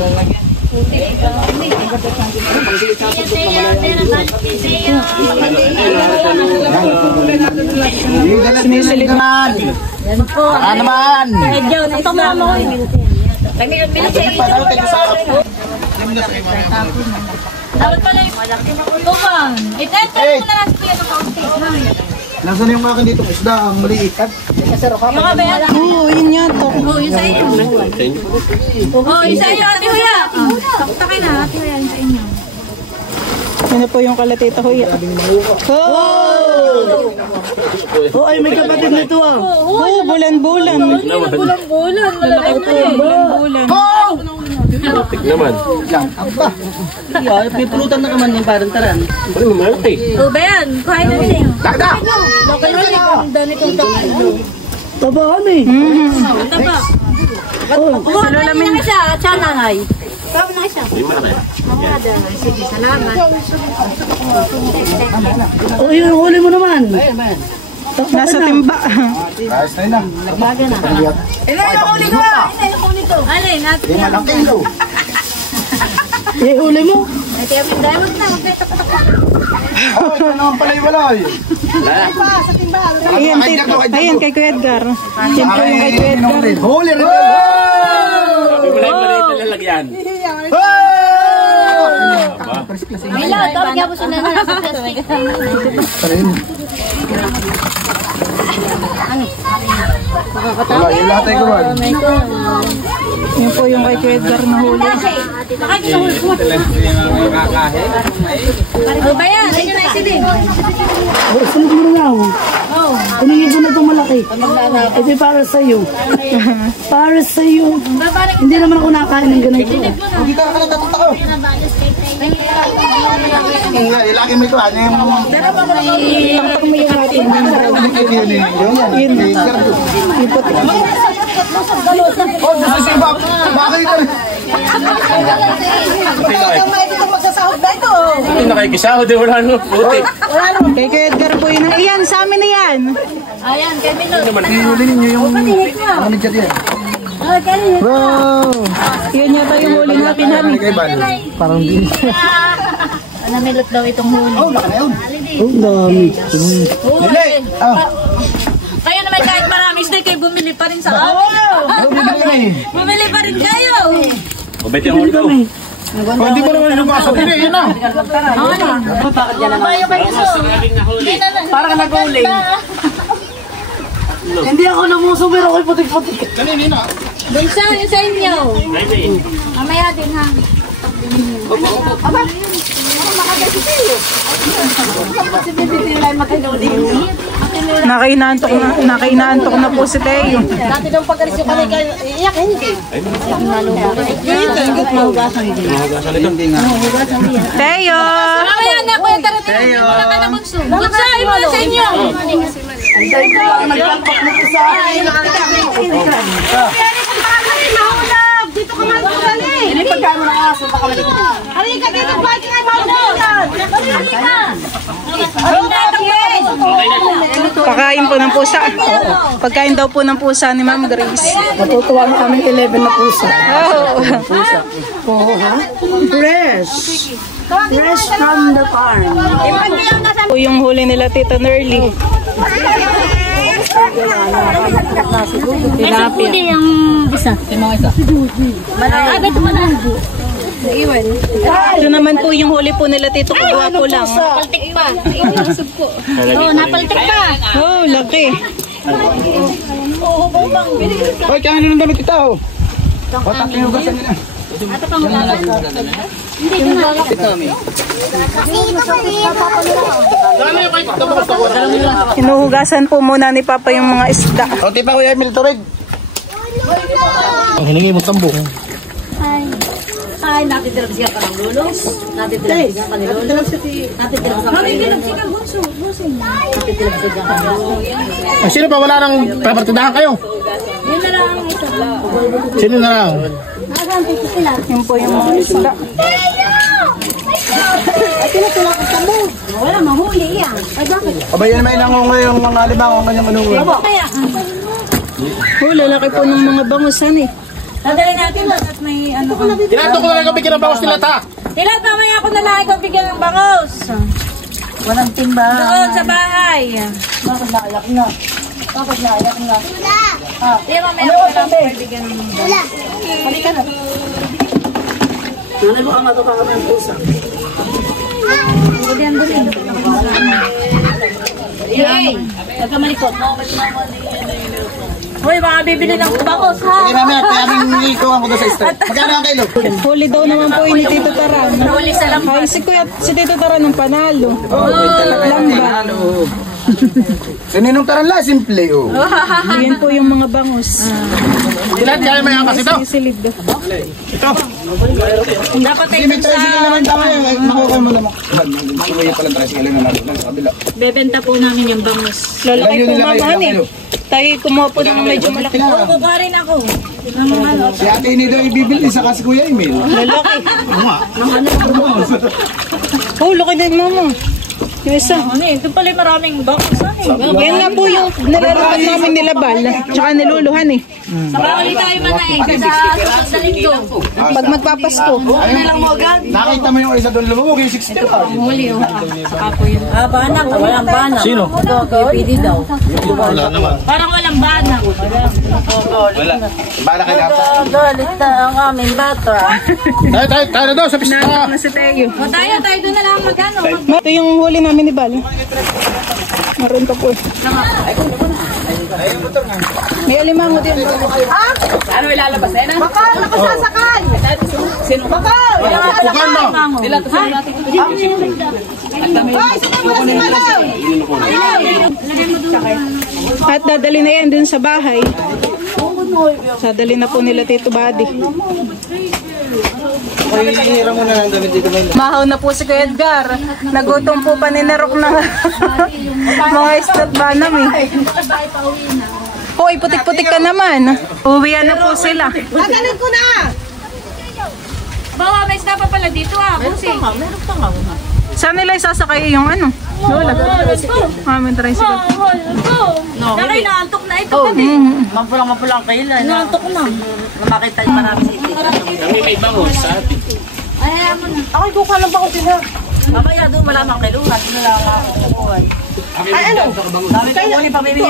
Sinisilip naman. Naman. Ito mo mo. Kami ang dapat pala yung malaki na ulo ba? Ito mo na lang siya ng kaunti. Nasaan yung mga dito isda ang maliit? Yung kabayan. Oo, yun nga to. Oo, yung sa inyo. Oo, yung sa inyo, Ate Huya. Takay na, Ate Huya, yung sa inyo. Ano po yung kalatita Huya? Oh, ay may kapatid nito ah. Oo, bulan-bulan. Bulan-bulan, malaki na eh. Bulan-bulan. Tik naman. Yeah, may pulutan na naman yung parang taran. Ano mo malaki? Oo ba yan? Kain na rin. Lagda! Local na rin. Ang dami kong takilo. Tabaan eh. Taba. Kumuha na namin isa. Tiyan nanay. Tama na isa. Hindi malaki. Sige, salamat. Oh, yung huli mo naman. Nasa timba. Ayos na yun ah. Alin, natin Di yan. malaki ilo. Eh, huli mo. Ay, kaya may diamond na. Oh, ito naman pala yung walay. Ayan, ayan kay Kuya Edgar. Yan po yung kay Kuya Edgar. Huli rin. Malay-malay na lalagyan. May lahat. Tawag niya po sila na sa plastic. Wala, yung lahat ay kuhan. Yan po yung kay Kuya Edgar na huli. Nakakinahuli ko. Ano ba yan? Ano na isidin? Oh, sunod mo na ako. Kuningin ko na itong malaki. Ito yung para sa'yo. Para sa'yo. Hindi naman ako nakain ng ganito. Hindi ka nakalatat ako. Ilagay mo ito. Ano yung... Yun. Yung puti. Oh, nasisibak. Bakit ito? Hindi nakikisahod eh. Wala nung puti. Kay Kuya Edgar po yun. Iyan, sa amin na yan. Ayan, kay Milo. Huli ninyo yung... Ano medyo yan? Wow! Yun yata yung huli natin, Hari. Parang din. Namilot daw itong huli. Oh, laki na yun. Oh, dami. Dili! Ah, Kaya naman kahit marami steak ay bumili pa rin sa amin. Bumili pa rin kayo. Mabait yung huli ko. oh, hindi mo naman lumasok. Hindi, yun ah. Mayo kayo so. Para ka nag-uling. Hindi ako namuso, pero ako'y putik-putik. Doon sa inyo. Mamaya din ha. Nakainaantok na po si Teo. Dati daw pag-alis yung kanay kayo, iiyak hindi. Teo! Mamaya na kuya, tara tara. Wala ka na bunso. Bunso, iba sa inyo. Dito ka mahulog. Hindi pagkano ng aso, baka malikot. Halika dito, bakit nga mahulog? Halika. Halika. Kakain po ng pusa. Pagkain daw po ng pusa ni Ma'am Grace. Natutuwa na kami 11 na pusa. Oh. Oo, ha? Fresh. Fresh from the farm. Po yung huli nila Tita Nerly. May pudi ang isa. Agad mo na. Ito naman po yung huli po nila Tito Kagawa po lang. Napaltik pa. Oo, napaltik pa. Oh, laki. Hoy, kaya nyo nang damit kita, oh. Patak yung hugasan nila. Hinuhugasan po muna ni Papa yung mga isda. Kunti pa, Kuya Emil, tuwid. Ang hiningi mo tambong. Ay, natitira siya pa ng lulos. Natitira siya pa ng lulos. Natitira siya pa ng lulos. Natitira siya pa ng lulos. Sino pa wala nang papartidahan kayo? Yun na lang ang isa. Sino na lang? Yun po yung mga isda. Ay, tinutulak ko sa mo. Wala, mahuli yan. Ay, bakit? Kabayan naman nangunga yung mga libang ang kanyang manunga. Kaya, Oh, lalaki po ng mga bangusan eh. dadali natin at may ano ka. Tinato ko na lang kabigyan ng bangos nila, ta. Tilat, mamaya ako na lang ikaw bigyan ng bangos. Walang timba. Doon sa bahay. Bakit naiyak na? Bakit naiyak na? Tiyan, mamaya ako na lang ikaw bigyan ng bangos. Halika na. Nanay mo ang matuka kami ng pusa. Budiyan, budiyan. Hey, huwag ka malikot. Hoy, baka bibili ng bangos, ha? Sige, mamaya, kaya aming ikuha ko doon sa strip. Magkano ang kilo? Huli daw naman po yun ni Tito Taran. Huli sa lampas. Ay, si Tito Taran ng panalo. Lambat. Sininong taran la, simple, oh. Yan po yung mga bangus. Ilan kaya may angkas ito? Sisilid. Ito. Dapat tayo Sige, tricycle naman tama yun. Makukuha mo naman. Makukuha pala tricycle na natin sa kabila. bebenta po namin yung bangus. Lalaki Ilan po yun na kayo, mamahan eh. kilo? Tayo kumuha po ng medyo malaki. Kukuha rin ako. Si ate Inido ibibili sa kasi Kuya Emil. Lalaki. Oh, laki din mama. Yung isa. Ano eh, ito pala maraming bangus. Yan nga po yung nilalaman namin nilabal. Tsaka niluluhan eh. Sabay ulit tayo manaig sa susunod na linggo. Pag magpapasko. Nakita mo yung isa doon lumubog yung 60 pa. Huli oh. Ako yun. Ah, banak. Walang banak. Sino? Ito, KPD daw. Wala naman. Parang walang banak. Wala. Bala kayo dapat. Galit na ang aming bata. Tayo na daw sa pista. Na si Teo. O tayo doon na lang magkano. Ito yung huli namin ni Bal. Meron pa po. May alimango din. Ano ilalabas? Ayun na. Bakal, nakasasakal. Sino? Bakal. Bukan mo. Sila to sa natin. Ay, sige mo na si Malaw. At dadali na yan dun sa bahay. Dadali na po nila Tito Buddy. Mahaw na po si Kuya Edgar. Nagutom po pa ni Nerok ng mga isdat banam eh. Hoy, putik-putik ka naman. Uwian na po sila. Dadalhin ko na. Bawa, may isda pa pala dito ah. Busi. Meron pa nga. Saan nila isasakay yung ano? Lola. May tricycle. Nakay, naantok na ito. Mapulang kailan. Naantok na. Makita yung marami sa ito. Kami may bangus sa atin. Ay, mo na. Ako, kukuha lang ba ko sila? Mamaya doon malamang kay Lukas. Doon na lang makukuha. Ay, ano? Dami ko ulit pamimili.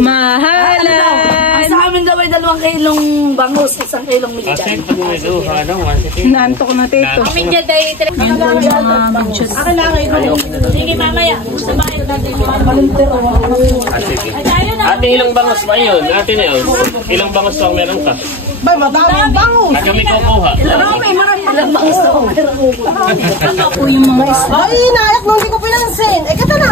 Mahalan! Sa amin daw ay 2 kilong bangus, 1 kilong militan. Kasi pag may duha, Naantok na Tito. Minja day. Ako na kayo. Sige, mamaya. Sa bahay natin. Ay, tayo na. Ate, ilang bangus ba yun? Ate na yun. Ilang bangus ang meron ka? Ba, madaming bangus. Na kami kukuha. Ilang bangus ako. Ito po yung mga isda. Ay, naayak nung hindi ko pinansin. Eh, kata na.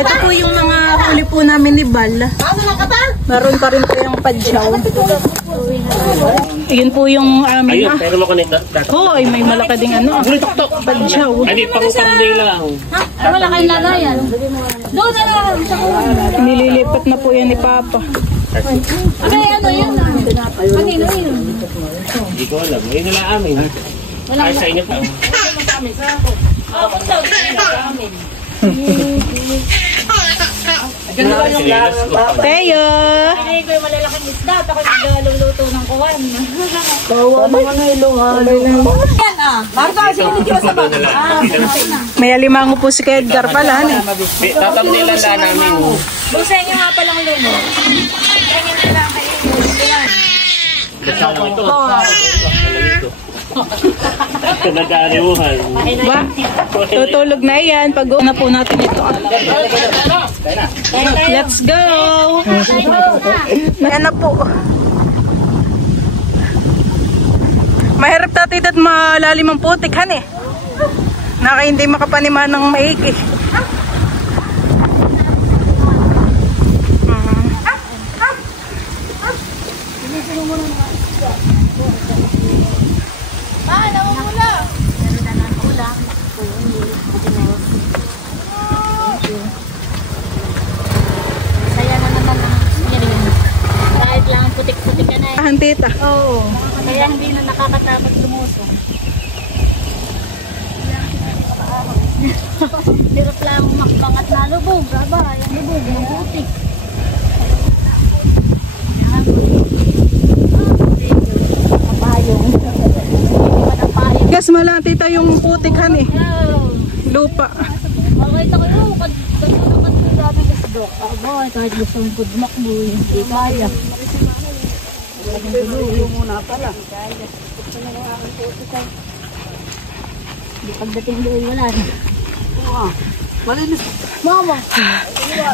Ito po yung mga huli po namin ni Bal. Ano na kata? Meron pa rin po yung padyaw. Yun po yung amin. Ayun, pero makunita. Hoy, may malaki ding ano. Padyaw. Ay, pang pang-day lang. Ay, wala kayong lagayan. Doon na lang. Nililipat na po yan ni Papa. Ay, ano yun? Kanino yun? Hindi ko alam. Ngayon nila amin. Ay, sa inyo pa. Oo, kung daw, sa amin. Teo! Pinili ko yung malalaking isda at ako nagluluto ng kuwan. Kawa naman na ilong-halo. Yan ah. Marta, sinili ko sa bag. May alimango po si Kuya Edgar pala. Tatamnilan na namin. Busen nyo nga palang lumo. Tingin na lang kayo. Nag-aariwuhan. Ba? Tutulog na yan. Pag na po natin ito. Let's go! Yan na po. Mahirap tatid at malalim ang putik, han eh. Naka hindi makapanima ng maiki. Saya na naman ang kahit lang ang putik-putik ka na eh. Tita. Oo. Kaya hindi na nakakatakot lumuso. Hirap lang umakbang at nalubog. Aba, yung lubog ng putik. Gas mo lang tita yung putik, han eh. Lupa. Makita ko yung pagkakakat ko dati sa dok. Aba, kahit gusto mong pudmak mo, hindi kaya. Pagdating doon, wala na. Malinis.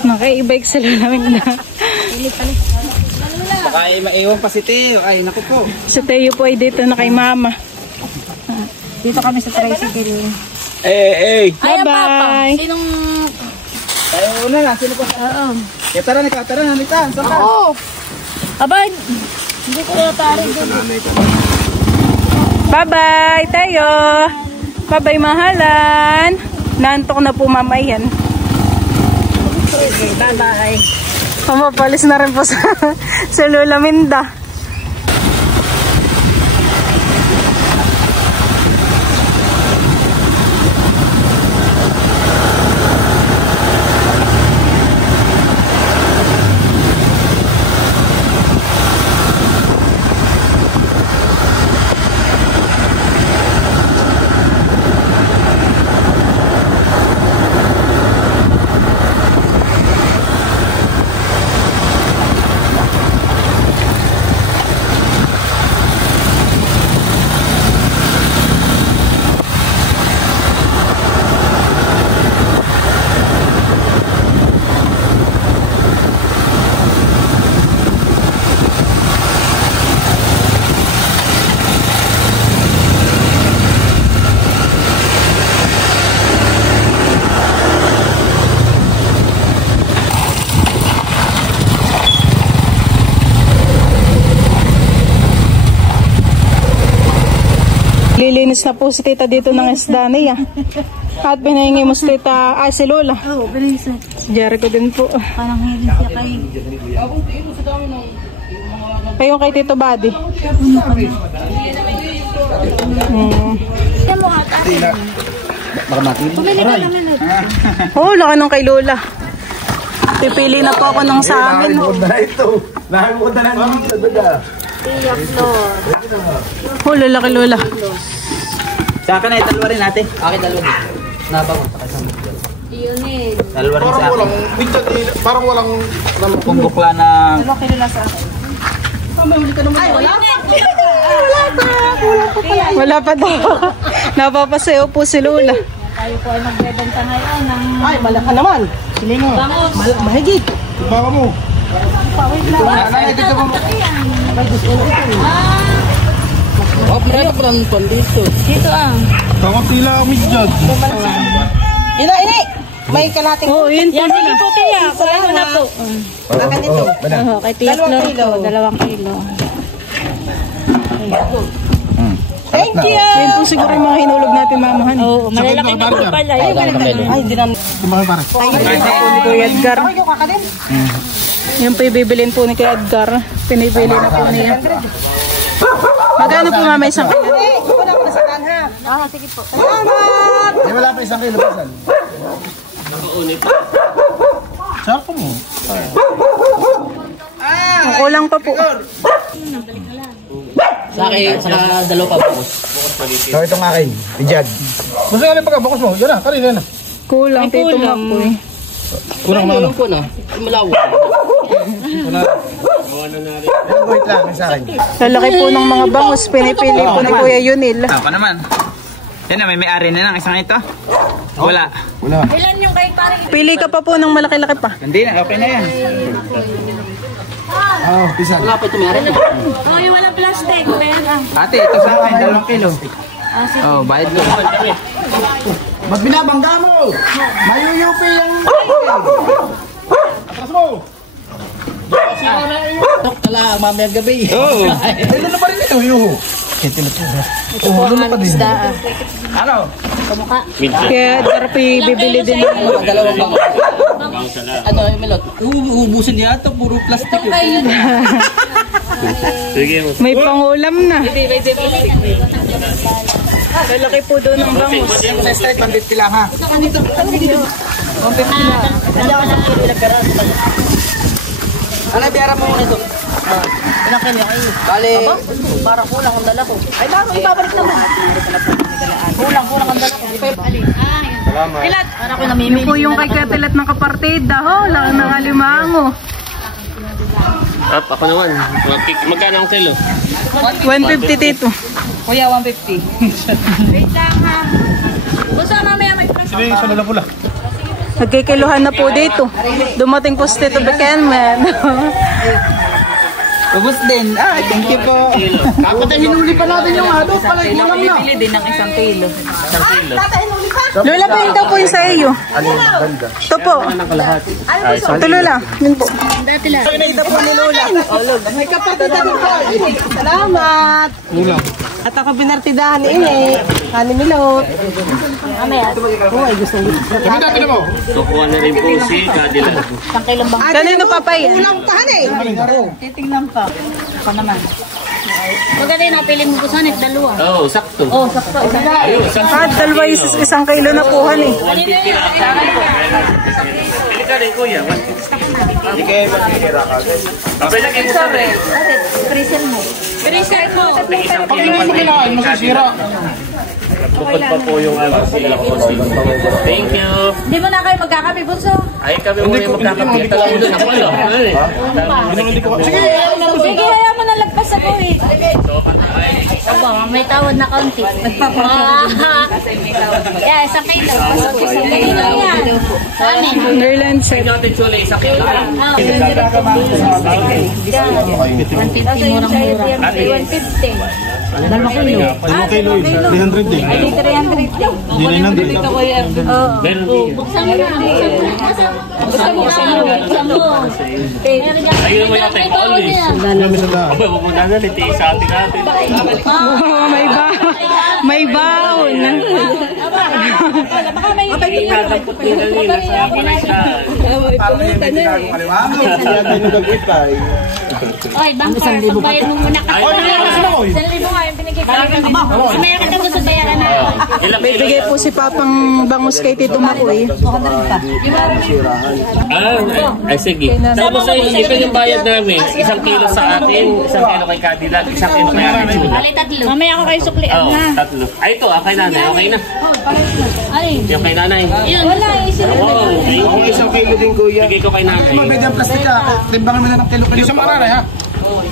Nakaibike sila namin na. Baka maiwan pa si Teo. Ay, naku po. Si Teo po ay dito na kay mama. Dito kami sa tricycle. Bye-bye. Sinong... Tayo una na. Sino po? Oo. Kaya tara na, halika. Saan ka? Oo. Aba, hindi ko na tarin doon. Bye-bye, Teo. Bye-bye, mahalan. Nantok na po mama yan. Bye-bye. Mapapalis na rin po sa Lola Minda. Lilinis na po si tita dito ng isda niya. At pinahingi mo si tita, si Lola. Oo, bilis. Si Jericho din po. Parang hilig siya kay... Kayo kay Tito Buddy. Yan mo ata. Baka matin. Oh, laki nung kay Lola. Pipili na po ako ng sa amin. Nakakukod na lang sa duda. Oh, lalaki Lola. Sa akin ay dalawa rin ate. Akin dalawa din. Nabaw. Yun eh. Dalawa rin sa akin. Parang walang Kung bukla na... Wala pa daw. Napapasayo po si Lola. Tayo po ay nagbebenta ngayon ng... Ay, malaka naman. Bangus. Mahigit. baka mo. Dito ah. Takot tila kami dyan. Ini. May kalating. Oh, yun po. Yan, sige po tiya. Kuhain mo na po. Akan ito. Oo, kay Tiya Flor po. 2 kilo. Thank you. Yun po siguro yung mga hinulog natin mamahan. Oo, malalaki na po pala. Ay, di na. Tumaki pare. Po ni Kuya Edgar. Yan po ibibilin po ni Kuya Edgar. Pinibili na po niya. Magkano po mama isang kilo? Wala ko na sa kanha. Ah, sige po. Salamat. Wala pa isang kilo pa saan. Sako mo. Kulang pa po. Sa akin, saka dalawa pa bukas. So, itong akin. Ijad. Basta nga lang pagkabukas mo. Yan na, kanina na. Kulang, Tito Makoy. Kurang na ano. Ko na. Malawa. Wait lang, sa akin. Lalaki po ng mga bangus. Pinipili po ni Kuya Yunil. Ako naman. Yan na, may may-ari na ng isang ito. Wala. Wala. Ilan yung kay parang Pili ka pa po ng malaki-laki pa. Hindi na, okay na yan. Pisan. Wala pa ito may arin. Ay, walang plastic. Meron. Ate, ito sa akin, 2 kilo. Oh, bayad ko. Ba't binabangga mo? Mayuyupi yung... Atras mo. Tala, mamayang gabi. Oo. Ano na pa rin ito, yuho? Ito po ang aming isda. Ano? Kamukha. Kaya Darpi bibili din ng Dalawang bang. Ano, yung melot? Uubusin niya ito, puro plastic yun. Sige mo. may pangulam na. Lalaki po doon ng bangus. Sa strike, 150 lang ha. Ano, biyara mo muna ito. Ilang kanya kayo? Bale, parang kulang ang dala ko. Ay, bakit ibabalik naman? Kulang ang dala ko. Salamat. Ilan? Para ko namimili. Yun po yung kay Katilat ng kapartida. Ho, lang ng alimango. Ako naman. Magkano ang kilo? 150 Tito. Kuya, 150. Wait lang ha. Gusto mamaya may plastic. Sino yung isa na pula? Nagkikiluhan na po dito. Dumating po si Tito Bekenman. Ubus din. Ah, thank you po. Kapatay, hinuli pa natin yung ano. Palay, kulang na. Bili din ng 1 kilo. Lola, pa daw po yung sa iyo. Ito po. Ito Lola. Yun po. Dati lang. Ito po ni Lola. May kapatid na rin. Salamat. Kulang. At ako binartidahan ni Ine. Kani Milot. Kami dati na mo. Kukuha na rin po si Cadillac. Kanino pa pa yan? Titingnan pa. Ako naman. Maganda yung napili mo ko sanit, dalawa. Oo, sakto. Oh, sakto. Isa na. Ayun, sakto. Dalawa 1 kilo na puhan eh. Pili ka rin, kuya. Hindi kayo magkikira ka. Kapag lagi mo sa rin. Freezer mo. Freezer mo. Pag hindi mo kailangan, masisira. Bukod pa po yung sila ko. Thank you. Di mo na kayo magkakapi, bunso? Ay, kami muna yung magkakapit. Talagang doon ako, ano? Sige, Sige, kaya mo nalagpas ako eh. Aba, may tawad na kaunti. Yeah, 1 kilo. 1 kilo yan. Amin. Nerland Sa inyo, Ate Chula, 1 kilo. 150 murang-mura. 150. Dalawang kilo yun. 300 din. Ay, 300 din. Hindi na 900. Meron din. Buksan mo na. Buksan mo. Ayun naman yung ating polish. Kami sa daan. Aba, huwag mo na naliti sa ating atin. May baon. Baka may Nadampot nila nila sa palaisaan. Parang yung medyo nakakaliwango. Hindi nyo gagawin tayo. Oy, bangkar, pagbayad mo muna ka. 1,000 nga yung binigay ko. Meron ka daw gusto bayaran na. Bibigay po si Papang bangus kay Tito Makoy. Ay, sige. Tapos ay, ito yung bayad namin. 1 kilo sa atin, 1 kilo kay Cadillac, 1 kilo kay Ate Chula. Bali, 3. Mamaya ako kayo suklian Oo, na. 3. Ay, ito, kay nanay. Okay na. Ay, Yung kay nanay. yun. Wala, isip mo. Oo, Okay, 1 kilo din kuya. bigay ko kay nanay. Mabed yung plastic ka. Timbangan mo na ng kilo. Hindi sa maranay ha.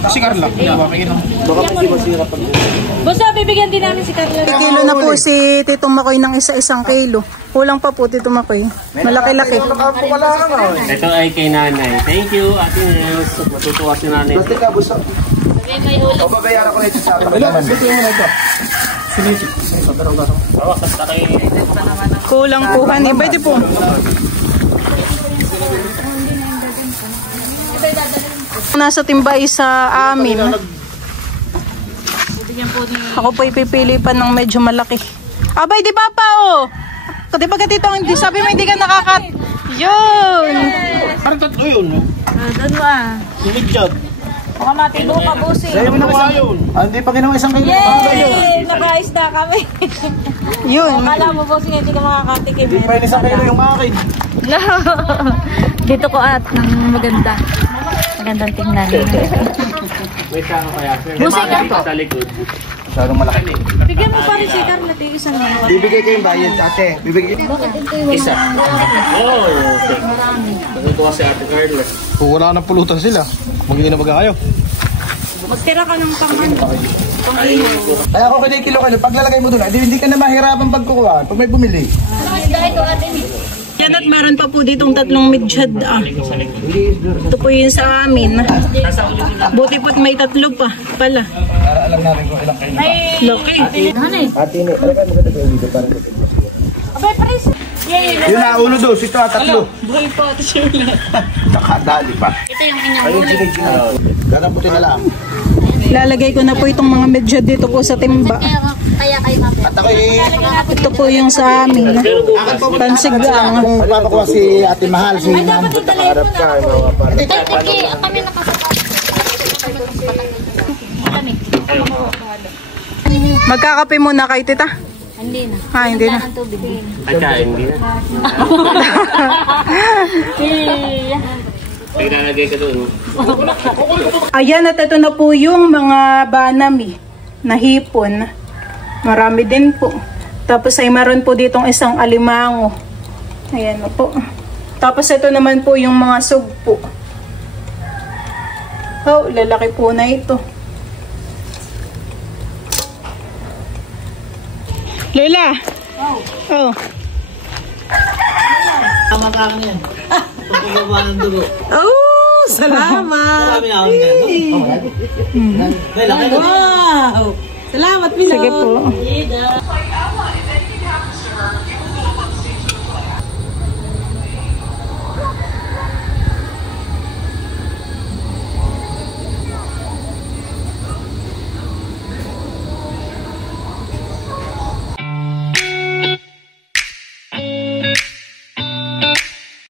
Sigar lang. Okay na. Basta, bibigyan din namin si Carla. Kilo na po si Tito Makoy ng 1 kilo. Kulang pa po Tito Makoy. Malaki-laki. Ito ay kay nanay. Thank you, Ate Nels. Matutuwa si nanay. Plastic ka, buso. May ulo. O, babayaran ko na ito sa akin. Gusto mo na ito. Bawas sa takay. Kulang puhan eh. Pwede po. Nasa timbay sa amin. Ako po ipipili pa ng medyo malaki. Abay, di ba pa oh? Di ba dito, hindi sabi mo hindi ka nakakat. Yun! Parang tatlo yun. Doon ba? Sumidjad. Baka matibo ka, Busi. Sa'yo mo na isang... Hindi pa ginawa isang kilo. Yay! Nakaisda kami. Yun. Akala mo, Busi, hindi ka makakatikim. Hindi pa yun isang kilo yung akin. Dito ko at ng maganda. Magandang tingnan. May tao kaya, sir. Busay ka Dito sa likod. Masyadong malaki. Bigyan mo pa rin si Carla, isang mga. Bibigay ko yung bayad, ate. Bibigay. Isa. Oh, okay. Natutuwa si Ate Carla. Kung wala nang pulutan sila, mag-iinam baga kayo. Magtira ka ng pang-ano. Kaya ako kada kilo kayo, paglalagay mo doon, hindi ka na mahirapan pagkukuha pag may bumili. Yan at meron pa po ditong 3 midjad. Ito po yun sa amin. Buti po't may 3 pa pala. Para alam namin kung ilang kayo. Laki. Ate, alagay mo ka dito para sa yun na, ulo dos, ito tatlo. Buhay pa ito siya ulit. Nakadali pa. Ito yung inyong Ayun, sige. Ganaputin na lang. Lalagay ko na po itong mga midjad dito po sa timba. Kaya kayo mapit. At ako'y... Ito po yung sa amin. Pansigang. Kung papakuha si Ate Mahal, si Nanay, nakaharap ka. Sige, kami nakasama. Magkakape muna kay tita. Hindi na. Hindi na. Ang tubig. At saka hindi na. Naglalagay ka doon. Ayan, at ito na po yung mga banami na hipon. Marami din po. Tapos ay meron po ditong isang alimango. Ayan na po. Tapos ito naman po yung mga sugpo. Oh, lalaki po na ito. Lola! Oh. Tama ka lang yan. Pagkagawa ng dugo. Oh, salamat! Marami na akong ganun. Wow! Salamat, Pino! Sige po.